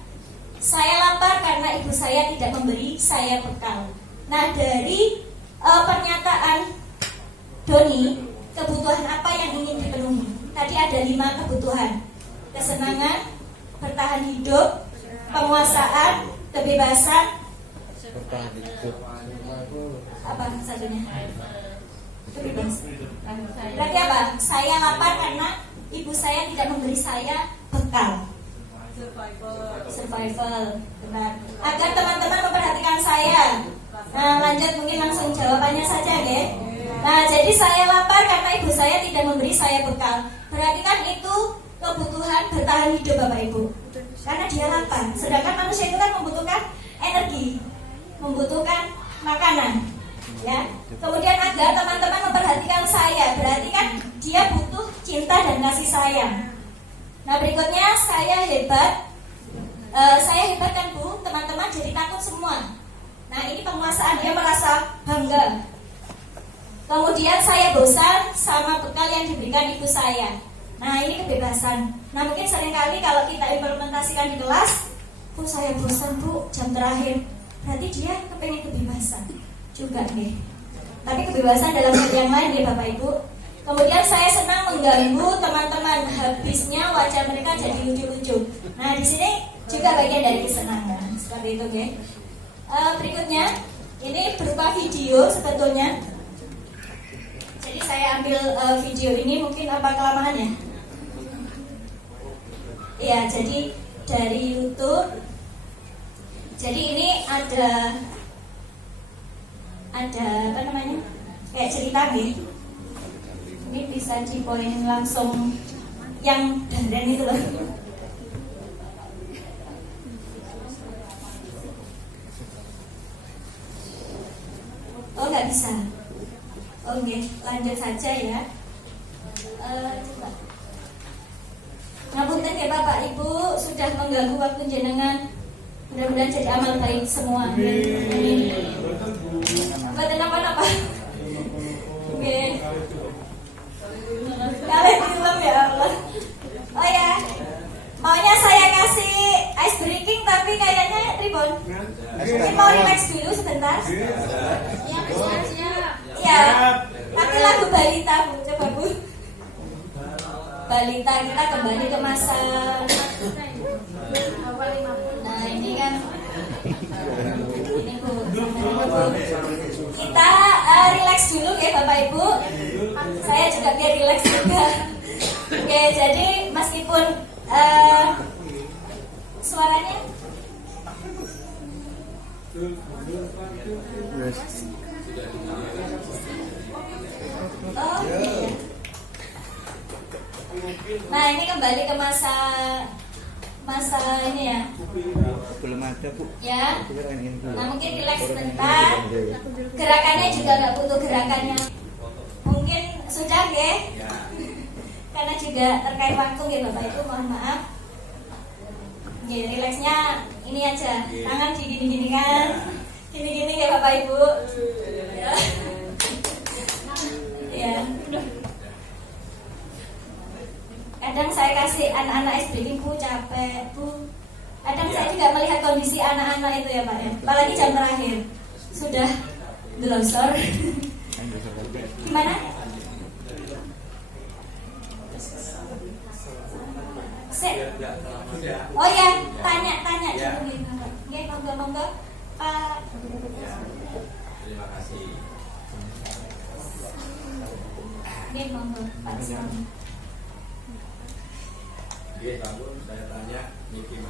Saya lapar karena ibu saya tidak memberi saya bekal. Nah, dari pernyataan Doni, kebutuhan apa yang ingin dipenuhi? Tadi ada 5 kebutuhan: kesenangan, bertahan hidup, penguasaan, kebebasan, apa satunya? Kebebasan. Berarti apa? Saya lapar karena ibu saya tidak memberi saya bekal. Survival. Benar. Agar teman-teman memperhatikan saya. Nah, lanjut mungkin langsung jawabannya saja, ya. Nah, jadi saya lapar karena ibu saya tidak memberi saya bekal. Berarti kan itu kebutuhan bertahan hidup Bapak Ibu. Karena dia lapar. Sedangkan manusia itu kan membutuhkan energi, membutuhkan makanan, ya. Kemudian agar teman-teman memperhatikan saya, berarti kan dia butuh cinta dan kasih sayang. Nah, berikutnya saya hebat. Saya hebat kan Bu, teman-teman jadi takut semua. Nah, ini penguasaan, dia merasa bangga. Kemudian saya bosan sama bekal yang diberikan ibu saya. Nah, ini kebebasan. Nah, mungkin seringkali kalau kita implementasikan di kelas, Bu saya bosan Bu, jam terakhir. Berarti dia kepengen kebebasan juga nih. Tapi kebebasan dalam hal yang lain ya Bapak Ibu. Kemudian saya senang mengganggu teman-teman, habisnya wajah mereka jadi lucu-lucu. Nah, di sini juga bagian dari kesenangan seperti itu, ya. Berikutnya, ini berupa video sebetulnya. Jadi saya ambil video ini, mungkin apa kelamaan ya? Iya, jadi dari YouTube. Jadi ini ada apa namanya? Kayak cerita nih. Ini bisa dipoin langsung yang dandan itu loh. Oh, nggak bisa. Oke, lanjut saja ya. Coba. Ngapunten ya Bapak Ibu sudah mengganggu waktu jenengan. Mudah-mudahan jadi amal baik semua. Amin. Buat apa? Oke. Kalian film ya Allah. Oh ya, maunya saya kasih ice breaking tapi kayaknya ribon. Mungkin mau relax dulu sebentar. Ya, tapi lagu balita Bu, coba Bu. Balita kita kembali ke masa. Nah ini kan, ini Bu. Kita relax dulu ya Bapak Ibu. Saya juga biar relax juga. Oke, jadi meskipun suaranya oh, iya. Nah ini kembali ke masa ini ya. Belum ada Bu. Ya. Nah mungkin relax sebentar. Gerakannya juga nggak butuh gerakannya. Mungkin sudah ya. Karena juga terkait waktu ya Bapak Ibu, mohon maaf. Ya, relaxnya ini aja. Tangan digini-gini kan. Gini-gini ya Bapak Ibu. Ya. Ya. Kadang saya kasih anak-anak SD Bu capek Bu. Kadang saya juga melihat kondisi anak-anak itu ya Pak ya. Apalagi jam terakhir sudah delosor. Gimana? Oh ya, tanya dulu gitu. Nggih, monggo. Pak. Terima kasih. Nggih, monggo Pak. Oke, kamu saya tanya Niki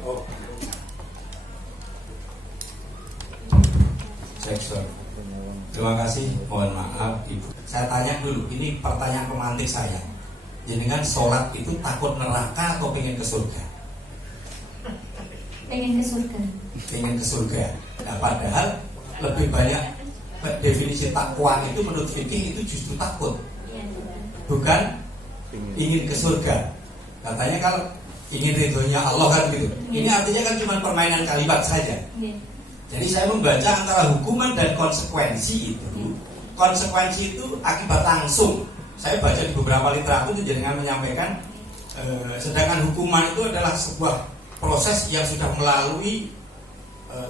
Oh. Terima kasih, mohon maaf Ibu. Saya tanya dulu, ini pertanyaan pemantik saya. Jenengan sholat itu takut neraka atau pengen ke surga? Pengen ke surga. Pengen ke surga. Nah, padahal lebih banyak definisi takwa itu menurut fikih itu justru takut, bukan ingin ke surga. Katanya kalau ingin ridhonya Allah kan gitu. Ini artinya kan cuma permainan kalimat saja. Jadi saya membaca antara hukuman dan konsekuensi itu. Konsekuensi itu akibat langsung. Saya baca di beberapa literatur itu jangan menyampaikan sedangkan hukuman itu adalah sebuah proses yang sudah melalui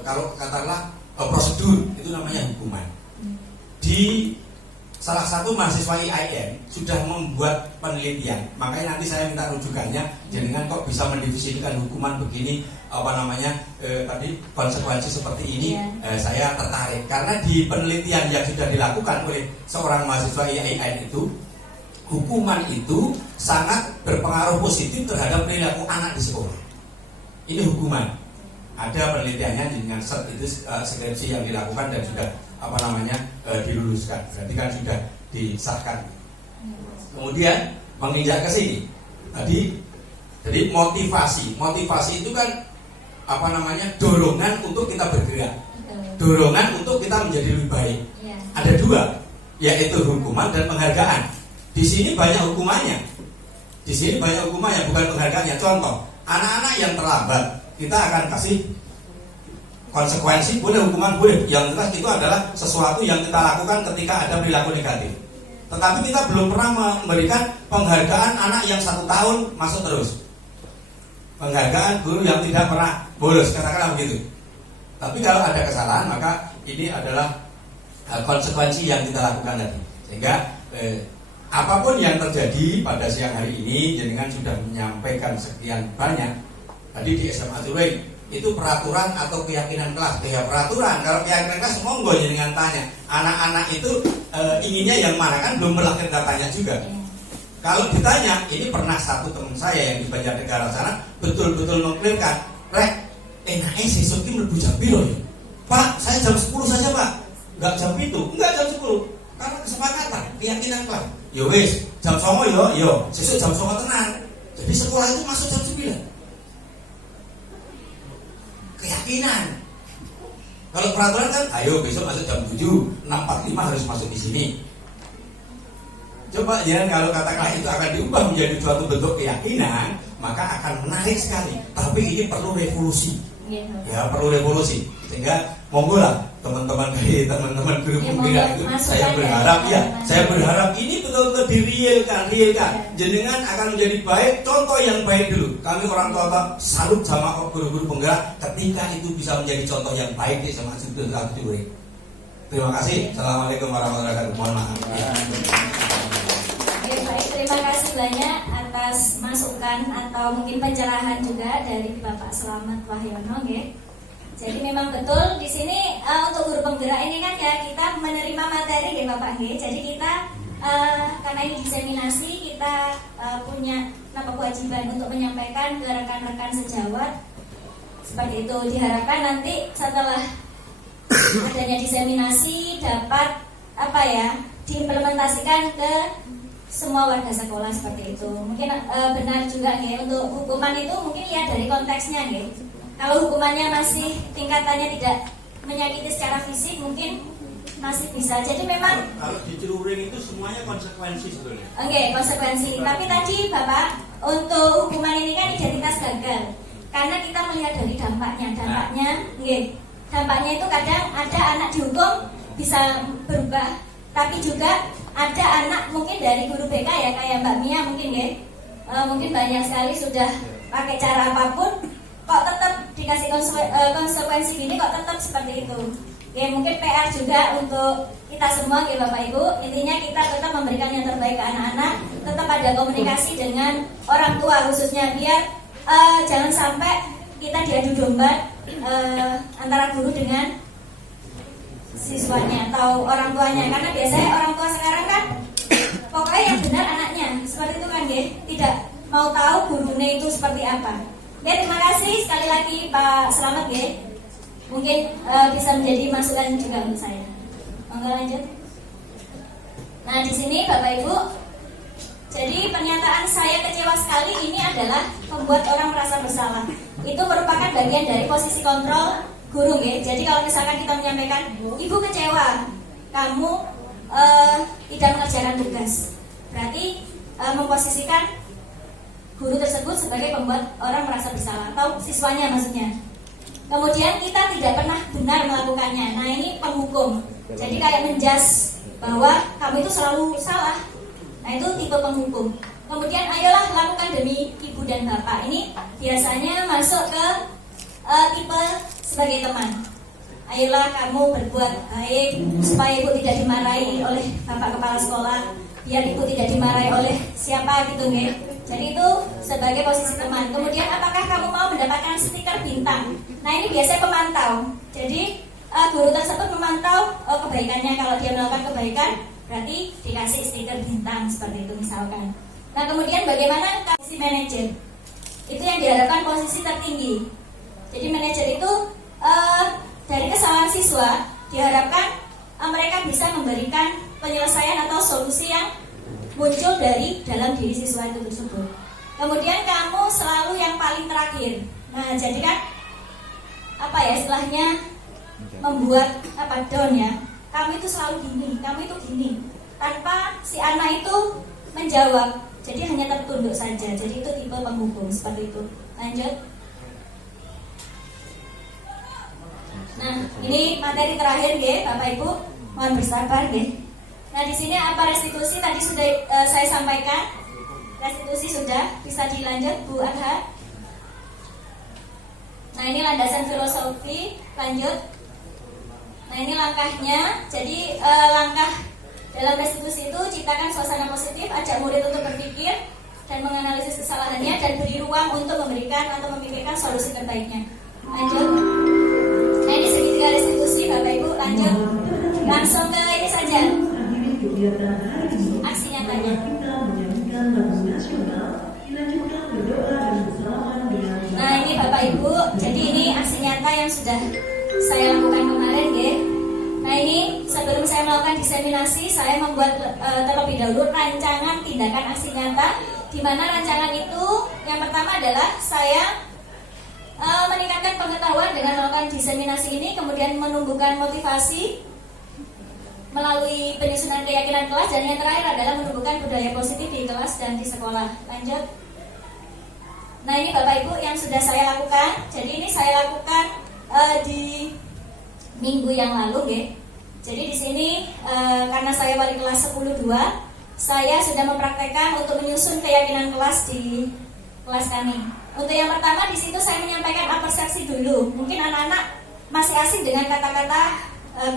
kalau katakanlah prosedur, itu namanya hukuman. Di salah satu mahasiswa IAIN sudah membuat penelitian, makanya nanti saya minta rujukannya. Jangan kok bisa mendefinisikan hukuman begini, tadi konsekuensi seperti ini. Saya tertarik karena di penelitian yang sudah dilakukan oleh seorang mahasiswa IAIN itu, hukuman itu sangat berpengaruh positif terhadap perilaku anak di sekolah. Ini hukuman. Ada penelitiannya dengan skripsi yang dilakukan dan sudah diluluskan. Berarti kan sudah disahkan. Kemudian menginjak ke sini. Jadi motivasi itu kan dorongan untuk kita bergerak. Dorongan untuk kita menjadi lebih baik. Ada dua, yaitu hukuman dan penghargaan. Di sini banyak hukumannya. Bukan penghargaannya. Contoh, anak-anak yang terlambat, kita akan kasih konsekuensi, boleh, hukuman boleh. Yang jelas itu adalah sesuatu yang kita lakukan ketika ada perilaku negatif. Tetapi kita belum pernah memberikan penghargaan anak yang 1 tahun masuk terus. Penghargaan guru yang tidak pernah bolos, katakanlah begitu. Tapi kalau ada kesalahan, maka ini adalah konsekuensi yang kita lakukan tadi. Sehingga apapun yang terjadi pada siang hari ini, jenengan sudah menyampaikan sekian banyak. Tadi di SMA Turing itu peraturan atau keyakinan kelas? Ya peraturan. Kalau keyakinan kelas monggo jenengan tanya. Anak-anak itu inginnya yang mana, kan belum melahirkan tanya juga. Kalau ditanya, ini pernah satu teman saya yang di Banjarnegara sana betul-betul mengklaimkan, Rek, enaknya sesuk ini mlebu jam piro ya? Pak, saya jam 10 saja Pak. Enggak jam itu, enggak jam 10. Karena kesepakatan, keyakinan kelas. Ya wis, jam 09 yo, sesuk jam 09 tenan. Jadi sekolah itu masuk jam 9. Keyakinan. Kalau peraturan kan, ayo besok masuk jam 7, 6.45 harus masuk di sini. Coba ya, kalau katakanlah itu akan diubah menjadi suatu bentuk keyakinan, maka akan menarik sekali. Tapi ini perlu revolusi. Ya, perlu revolusi. Sehingga monggo lah teman-teman dari teman-teman guru pembina itu, saya berharap ya, saya berharap ini betul-betul direalkan. Jenengan akan menjadi baik, contoh yang baik dulu. Kami orang tua salut sama guru-guru penggerak ketika itu bisa menjadi contoh yang baik di sama Sudut Turing. Terima kasih. Assalamualaikum warahmatullahi wabarakatuh. Mohon maaf. Oke, baik, terima kasih banyak atas masukan atau mungkin pencerahan juga dari Bapak Slamet Wahyono, ya. Jadi memang betul di sini untuk guru penggerak ini kan ya kita menerima materi ya Bapak, ya. Jadi kita karena ini diseminasi kita punya kewajiban untuk menyampaikan ke rekan-rekan sejawat. Seperti itu diharapkan nanti setelah adanya diseminasi dapat diimplementasikan ke semua warga sekolah seperti itu. Mungkin benar juga ya untuk hukuman itu mungkin ya dari konteksnya ya. Kalau hukumannya masih tingkatannya tidak menyakiti secara fisik mungkin masih bisa. Jadi memang kalau di Turing itu semuanya konsekuensi sebetulnya. Oke, konsekuensi. Tapi tadi Bapak untuk hukuman ini kan identitas gagal. Karena kita melihat dari dampaknya. Dampaknya itu kadang ada anak dihukum bisa berubah, tapi juga ada anak mungkin dari guru BK ya kayak Mbak Mia mungkin ya, mungkin banyak sekali sudah pakai cara apapun, kok tetap dikasih konsekuensi gini, kok tetap seperti itu. Ya mungkin PR juga untuk kita semua ya Bapak Ibu. Intinya kita tetap memberikan yang terbaik ke anak-anak, tetap ada komunikasi dengan orang tua khususnya biar jangan sampai kita diadu domba antara guru dengan siswanya atau orang tuanya, karena biasanya orang tua sekarang kan pokoknya yang benar anaknya seperti itu kan ya, tidak mau tahu gurunya itu seperti apa. Ya terima kasih sekali lagi Pak Slamet ya, mungkin bisa menjadi masukan juga untuk saya. Monggo lanjut. Nah di sini Bapak Ibu, jadi pernyataan saya kecewa sekali ini adalah membuat orang merasa bersalah. Itu merupakan bagian dari posisi kontrol guru ya. Jadi kalau misalkan kita menyampaikan ibu kecewa kamu tidak mengerjakan tugas, berarti memposisikan guru tersebut sebagai pembuat orang merasa bersalah atau siswanya maksudnya. Kemudian kita tidak pernah benar melakukannya. Nah ini penghukum. Jadi kayak menjas bahwa kamu itu selalu salah. Nah itu tipe penghukum. Kemudian ayolah lakukan demi ibu dan bapak. Ini biasanya masuk ke tipe sebagai teman. Ayolah kamu berbuat baik supaya ibu tidak dimarahi oleh bapak kepala sekolah, biar ibu tidak dimarahi oleh siapa gitu nggih. Jadi itu sebagai posisi teman. Kemudian apakah kamu mau mendapatkan stiker bintang? Nah ini biasanya pemantau. Jadi guru tersebut memantau kebaikannya. Kalau dia melakukan kebaikan berarti dikasih stiker bintang seperti itu misalkan. Nah kemudian bagaimana posisi manajer? Itu yang diharapkan posisi tertinggi. Jadi manajer itu dari kesalahan siswa diharapkan mereka bisa memberikan penyelesaian atau solusi yang muncul dari dalam diri siswa itu tersebut. Kemudian kamu selalu yang paling terakhir. Nah jadi kan istilahnya membuat down ya. Kamu itu selalu gini, kamu itu gini, tanpa si anak itu menjawab. Jadi hanya tertunduk saja. Jadi itu tipe penghukum seperti itu. Lanjut. Nah, ini materi terakhir ya, Bapak Ibu. Mohon bersabar ya. Nah, di sini apa restitusi tadi sudah saya sampaikan. Restitusi sudah bisa dilanjut Bu Arha. Nah, ini landasan filosofi. Lanjut. Nah, ini langkahnya. Jadi langkah Dalam restitusi itu ciptakan suasana positif, ajak murid untuk berpikir dan menganalisis kesalahannya dan beri ruang untuk memberikan atau memikirkan solusi terbaiknya. Lanjut. Nah, ini segitiga restitusi Bapak Ibu. Lanjut. Langsung ke ini saja. Aksi nyatanya. Nah, ini Bapak Ibu. Jadi ini aksi nyata yang sudah saya lakukan kemarin, ya. Nah, ini sebelum saya melakukan diseminasi, saya membuat terlebih dahulu rancangan tindakan aksi nyata, di mana rancangan itu yang pertama adalah saya meningkatkan pengetahuan dengan melakukan diseminasi ini, kemudian menumbuhkan motivasi melalui penyusunan keyakinan kelas, dan yang terakhir adalah menumbuhkan budaya positif di kelas dan di sekolah. Lanjut. Nah, ini Bapak Ibu yang sudah saya lakukan. Jadi ini saya lakukan di minggu yang lalu, ya. Jadi di sini karena saya wali kelas 10-2, saya sudah mempraktekkan untuk menyusun keyakinan kelas di kelas kami. Untuk yang pertama di situ saya menyampaikan apersepsi dulu. Mungkin anak-anak masih asing dengan kata-kata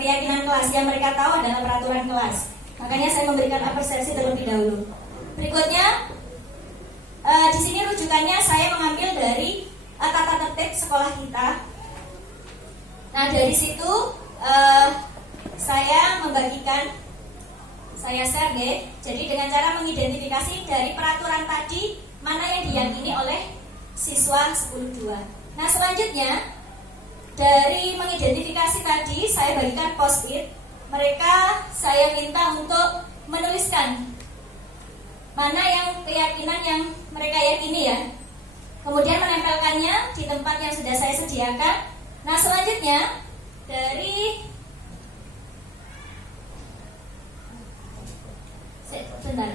keyakinan kelas, yang mereka tahu adalah peraturan kelas. Makanya saya memberikan apersepsi terlebih dahulu. Berikutnya di sini rujukannya saya mengambil dari tata tertib sekolah kita. Nah, dari situ saya membagikan, saya share, ya. Jadi dengan cara mengidentifikasi dari peraturan tadi mana yang diyakini oleh siswa 10-2. Nah, selanjutnya dari mengidentifikasi tadi saya bagikan post-it. Mereka saya minta untuk menuliskan mana yang keyakinan yang mereka yakini, ya. Kemudian menempelkannya di tempat yang sudah saya sediakan. Nah, selanjutnya dari bentar.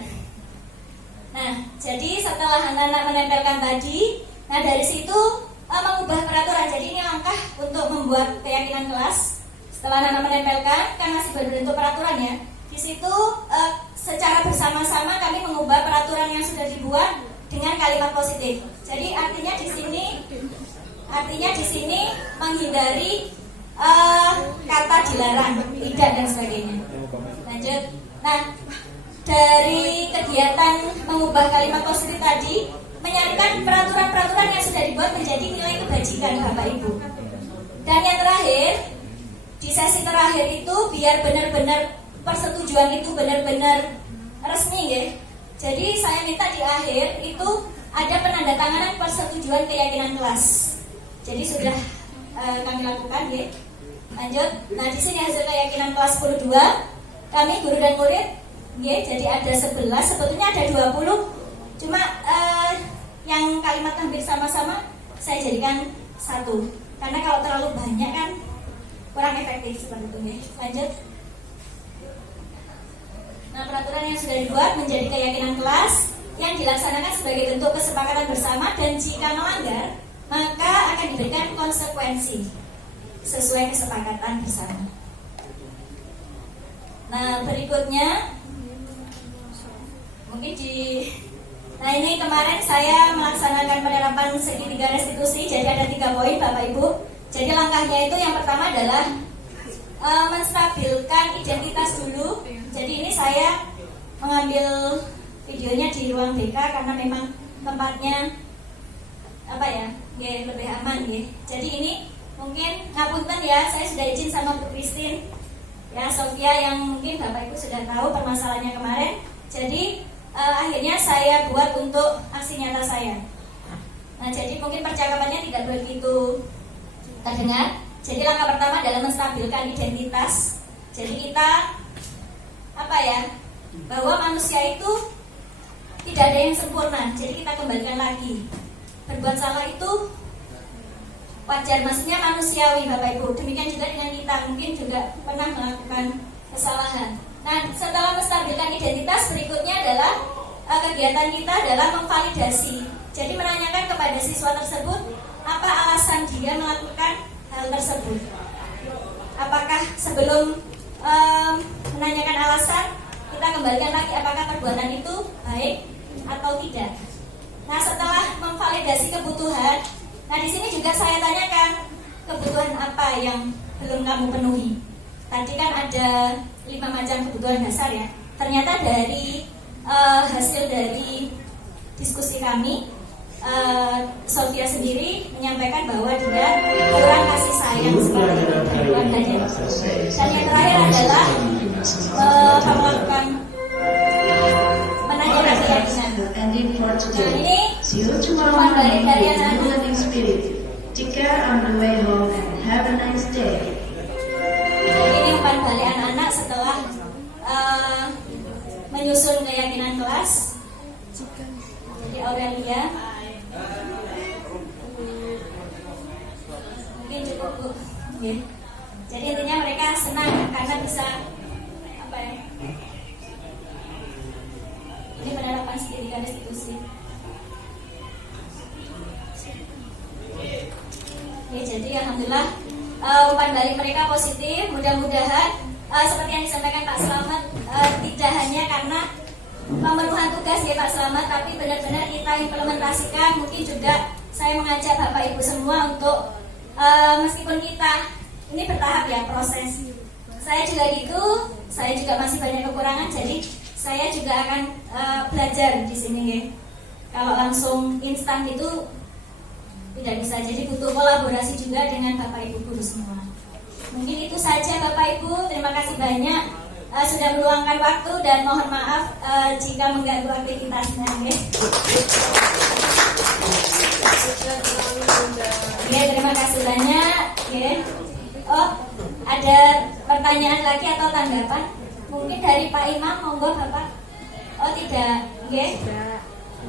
Nah, jadi setelah anak-anak menempelkan tadi, nah dari situ mengubah peraturan. Jadi ini langkah untuk membuat keyakinan kelas. Setelah anak-anak menempelkan, karena masih berbentuk peraturan, ya. Di situ secara bersama-sama kami mengubah peraturan yang sudah dibuat dengan kalimat positif. Jadi artinya di sini menghindari kata dilarang, tidak, dan sebagainya. Lanjut. Nah, dari kegiatan mengubah kalimat positif tadi, menyatukan peraturan-peraturan yang sudah dibuat menjadi nilai kebajikan Bapak Ibu. Dan yang terakhir, di sesi terakhir itu biar benar-benar persetujuan itu benar-benar resmi, ya. Jadi saya minta di akhir itu ada penandatanganan persetujuan keyakinan kelas. Jadi sudah kami lakukan, ya. Lanjut. Nah, di sini hasil keyakinan kelas 10-2, kami guru dan murid, ya, jadi ada 11, sebetulnya ada 20. Cuma yang kalimat hampir sama-sama saya jadikan 1. Karena kalau terlalu banyak kan kurang efektif sebetulnya. Lanjut. Nah, peraturan yang sudah dibuat menjadi keyakinan kelas yang dilaksanakan sebagai bentuk kesepakatan bersama, dan jika melanggar maka akan diberikan konsekuensi sesuai kesepakatan bersama. Nah, berikutnya mungkin nah ini kemarin saya melaksanakan penerapan segitiga restitusi. Jadi ada 3 poin Bapak Ibu. Jadi langkahnya itu yang pertama adalah menstabilkan identitas dulu. Jadi ini saya mengambil videonya di ruang BK karena memang tempatnya lebih aman, ya. Jadi ini mungkin ngapunten, ya, saya sudah izin sama Bu Christine, ya, Sofia, yang mungkin Bapak Ibu sudah tahu permasalahannya kemarin. Jadi akhirnya saya buat untuk aksi nyata saya. Nah, jadi mungkin percakapannya tidak begitu terdengar. Jadi langkah pertama adalah menstabilkan identitas. Jadi kita bahwa manusia itu tidak ada yang sempurna. Jadi kita kembalikan lagi. Berbuat salah itu wajar, maksudnya manusiawi Bapak Ibu. Demikian juga dengan kita, mungkin juga pernah melakukan kesalahan. Nah, setelah menstabilkan identitas, berikutnya adalah kegiatan kita adalah memvalidasi. Jadi menanyakan kepada siswa tersebut apa alasan dia melakukan hal tersebut. Apakah sebelum menanyakan alasan, kita kembalikan lagi apakah perbuatan itu baik atau tidak. Nah, setelah memvalidasi kebutuhan, nah di sini juga saya tanyakan kebutuhan apa yang belum kamu penuhi. tadi kan ada 5 macam kebutuhan dasar ya. Ternyata dari hasil dari diskusi kami, Sofia sendiri menyampaikan bahwa dia kurang kasih sayang sekali dari keluarganya. Dan yang terakhir adalah melakukan menanyakan keyakinan. Nah ini cuma balik dari anak-anak. Take care on the way home and have a nice day. Jadi ini umpan balik anak-anak setelah menyusun keyakinan kelas. Jadi Aurelia, mungkin cukup Bu. Ya. Jadi intinya mereka senang karena bisa apa ya? Ini penerapan pendidikan institusi. Ya, jadi alhamdulillah umpan balik mereka positif. Mudah-mudahan seperti yang disampaikan Pak Slamet, tidak hanya karena pemenuhan tugas ya Pak Slamet, tapi benar-benar kita implementasikan. Mungkin juga saya mengajak Bapak Ibu semua untuk meskipun kita ini bertahap ya proses. Saya juga gitu, saya juga masih banyak kekurangan, jadi saya juga akan belajar di sini ya. Kalau langsung instan itu tidak bisa, jadi butuh kolaborasi juga dengan Bapak Ibu guru semua. Mungkin itu saja Bapak Ibu, terima kasih banyak sudah meluangkan waktu dan mohon maaf jika mengganggu aktivitasnya ya. Ya, terima kasih banyak ya. Oh, ada pertanyaan lagi atau tanggapan? Mungkin dari Pak Imam, monggo Bapak. Oh tidak, ya?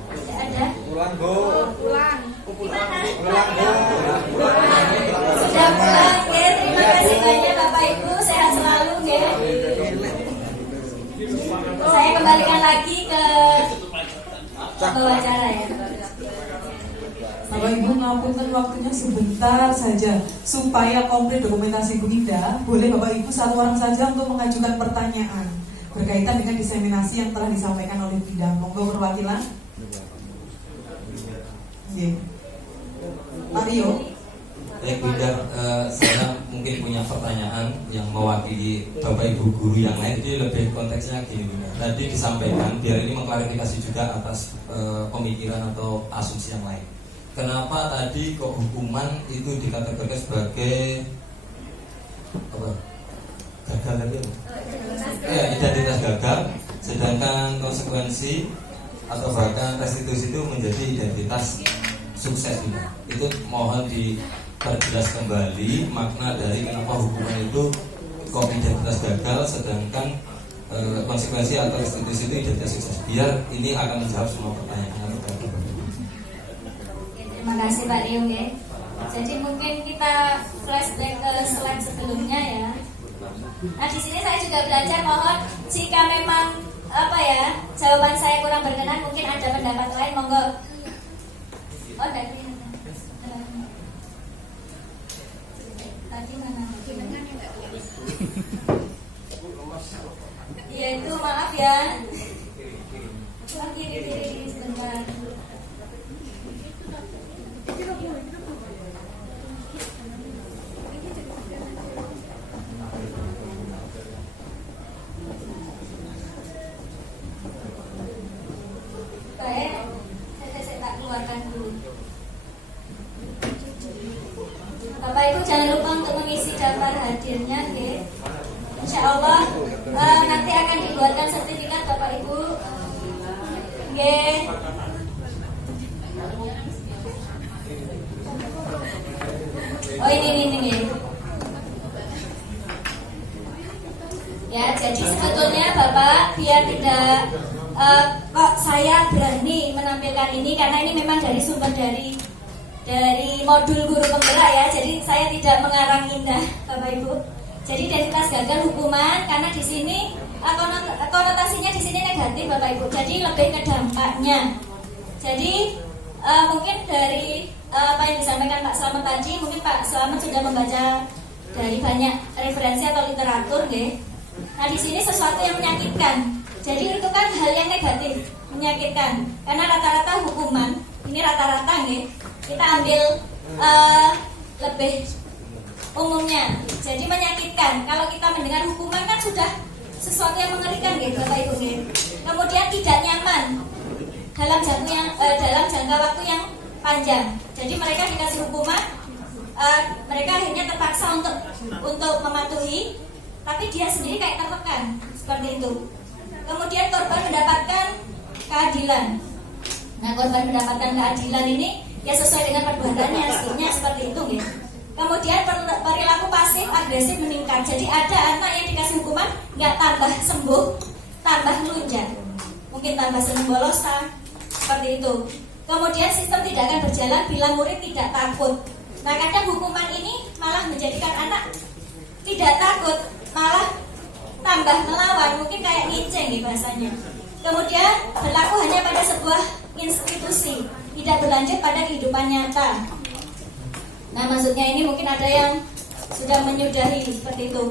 Tidak ada. Pulang Bu. Pulang. Gimana? Pulang Bu. Sudah pulang ya. Terima kasih banyak Bapak Ibu, sehat selalu ya. Saya kembalikan lagi ke pembawacara ya. Bapak Ibu ngapunten waktunya sebentar saja supaya komplit dokumentasi Bu Indah. Boleh Bapak Ibu satu orang saja untuk mengajukan pertanyaan berkaitan dengan diseminasi yang telah disampaikan oleh Bu Indah. Monggo perwakilan. Pak Rio. Baik Bu Indah, saya mungkin punya pertanyaan yang mewakili Bapak Ibu guru yang lain. Jadi lebih konteksnya gini Bu Indah. Tadi disampaikan biar ini mengklarifikasi juga atas pemikiran atau asumsi yang lain. Kenapa tadi kok hukuman itu dikategorikan sebagai apa? Gagal tadi? Ya, identitas gagal, sedangkan konsekuensi atau bahkan restitusi itu menjadi identitas sukses juga. Itu mohon diperjelas kembali makna dari kenapa hukuman itu kok identitas gagal, sedangkan konsekuensi atau restitusi itu identitas sukses. Biar ini akan menjawab semua pertanyaan. Terima kasih Pak Rio ya. Jadi mungkin kita flashback ke slide sebelumnya ya. Nah di sini saya juga belajar, mohon jika memang apa ya jawaban saya kurang berkenan, mungkin ada pendapat lain, monggo. Oh dari tadi mana? Iya itu maaf ya. Oh kiri sebentar. Saya tak keluarkan dulu. Bapak Ibu jangan lupa untuk mengisi daftar hadirnya, ya. Insya Allah nanti akan dibuatkan sertifikat Bapak Ibu. Oke. Oh ini. Ya, jadi sebetulnya Bapak biar tidak kok saya berani menampilkan ini karena ini memang dari sumber dari modul guru penggerak ya. Jadi saya tidak mengarang indah Bapak Ibu. Jadi identitas gagal hukuman karena di sini konotasinya di sini negatif Bapak Ibu. Jadi lebih ke dampaknya. Jadi mungkin dari apa yang disampaikan Pak Slamet tadi, mungkin Pak Slamet sudah membaca dari banyak referensi atau literatur, ya. Nah di sini sesuatu yang menyakitkan. Jadi itu kan hal yang negatif, menyakitkan. Karena rata-rata hukuman ini rata-rata, ya. Kita ambil lebih umumnya. Jadi menyakitkan. Kalau kita dengan hukuman kan sudah sesuatu yang mengerikan gitu Bapak Ibu gitu. Kemudian tidak nyaman dalam jangka waktu yang panjang. Jadi mereka dikasih hukuman, mereka akhirnya terpaksa untuk mematuhi, tapi dia sendiri kayak tertekan seperti itu. Kemudian korban mendapatkan keadilan. Nah, korban mendapatkan keadilan ini ya sesuai dengan perbuatannya, hasilnya seperti itu ya. Kemudian perilaku pasif agresif meningkat. Jadi ada anak yang dikasih hukuman nggak tambah sembuh, tambah melunjak, mungkin tambah sering bolosan seperti itu. Kemudian sistem tidak akan berjalan bila murid tidak takut. Nah, kadang hukuman ini malah menjadikan anak tidak takut, malah tambah melawan, mungkin kayak nginceng nih bahasanya. Kemudian berlaku hanya pada sebuah institusi, tidak berlanjut pada kehidupan nyata. Nah, maksudnya ini mungkin ada yang sudah menyudahi seperti itu.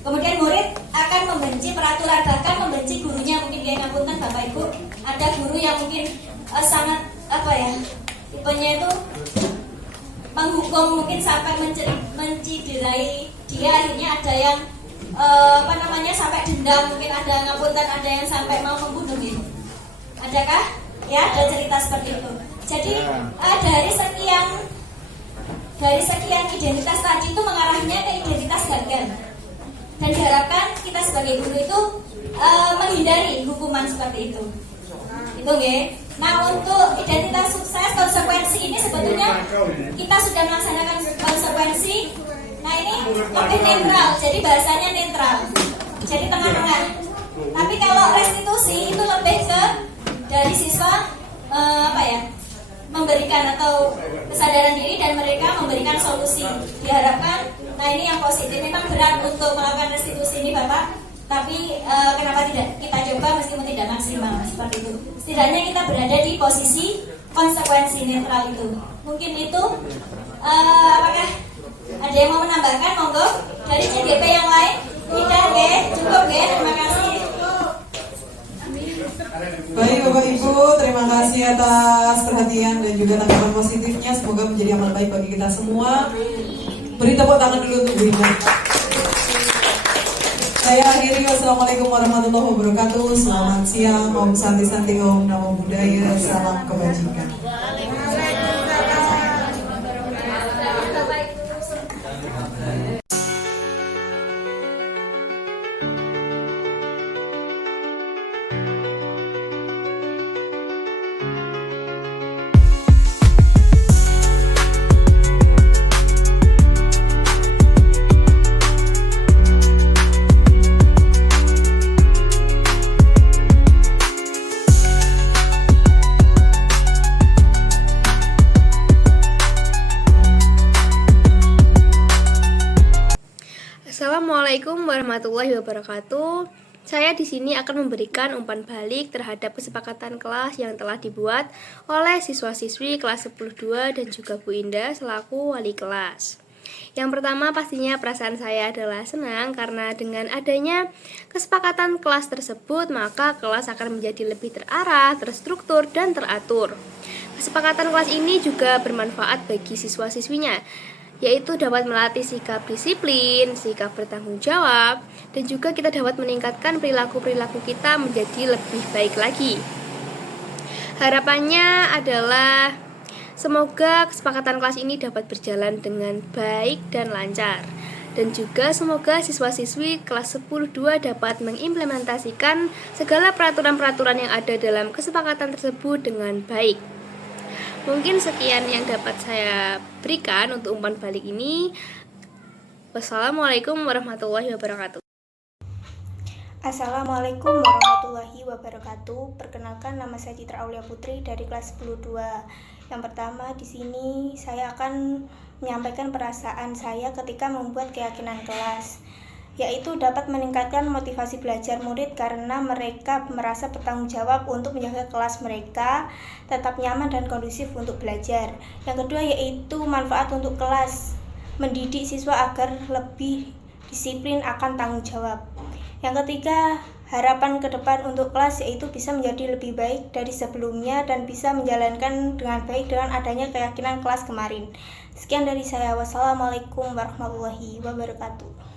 Kemudian murid akan membenci peraturan, bahkan membenci gurunya. Mungkin kayak ngapunten Bapak Ibu, ada guru yang mungkin sangat tipenya itu menghukum, mungkin sampai menciderai dia. Akhirnya ada yang sampai dendam, mungkin ada ngapunten, ada yang sampai mau membunuh gitu. Adakah? Ya, ada cerita seperti itu. Jadi dari sekian identitas tadi itu mengarahnya ke identitas gagal. Dan diharapkan kita sebagai guru itu menghindari hukuman seperti itu. Itu nggih. Nah, untuk identitas sukses, konsekuensi ini sebetulnya kita sudah melaksanakan konsekuensi. Nah, ini lebih netral, jadi bahasanya netral, jadi tengah-tengah. Tapi kalau restitusi itu lebih ke dari siswa memberikan atau kesadaran diri dan mereka memberikan solusi. Diharapkan, nah ini yang positif. Memang berat untuk melakukan restitusi ini Bapak, tapi kenapa tidak kita coba meskipun tidak maksimal seperti itu. Setidaknya kita berada di posisi konsekuensi netral itu. Mungkin itu apakah ada yang mau menambahkan? Monggo dari CGP yang lain. Tidak, cukup terima kasih. Baik Bapak Ibu, terima kasih atas perhatian dan juga tanggapan positifnya. Semoga menjadi amal baik bagi kita semua. Beri tepuk tangan dulu untuk Bu Indah. Saya akhiri, wassalamualaikum warahmatullahi wabarakatuh. Selamat siang, Om Santi Santi, Om Namo Buddhaya, salam kebajikan. Assalamualaikum warahmatullahi wabarakatuh. Saya di sini akan memberikan umpan balik terhadap kesepakatan kelas yang telah dibuat oleh siswa-siswi kelas 10-2 dan juga Bu Indah selaku wali kelas. Yang pertama pastinya perasaan saya adalah senang karena dengan adanya kesepakatan kelas tersebut maka kelas akan menjadi lebih terarah, terstruktur, dan teratur. Kesepakatan kelas ini juga bermanfaat bagi siswa-siswinya, yaitu dapat melatih sikap disiplin, sikap bertanggung jawab, dan juga kita dapat meningkatkan perilaku-perilaku kita menjadi lebih baik lagi. Harapannya adalah semoga kesepakatan kelas ini dapat berjalan dengan baik dan lancar. Dan juga semoga siswa-siswi kelas 10-2 dapat mengimplementasikan segala peraturan-peraturan yang ada dalam kesepakatan tersebut dengan baik. Mungkin sekian yang dapat saya berikan untuk umpan balik ini. Wassalamualaikum warahmatullahi wabarakatuh. Assalamualaikum warahmatullahi wabarakatuh. Perkenalkan, nama saya Citra Aulia Putri dari kelas 10-2. Yang pertama, di sini saya akan menyampaikan perasaan saya ketika membuat keyakinan kelas, yaitu dapat meningkatkan motivasi belajar murid karena mereka merasa bertanggung jawab untuk menjaga kelas mereka tetap nyaman dan kondusif untuk belajar. Yang kedua yaitu manfaat untuk kelas, mendidik siswa agar lebih disiplin akan tanggung jawab. Yang ketiga, harapan ke depan untuk kelas yaitu bisa menjadi lebih baik dari sebelumnya dan bisa menjalankan dengan baik dengan adanya keyakinan kelas kemarin. Sekian dari saya. Wassalamualaikum warahmatullahi wabarakatuh.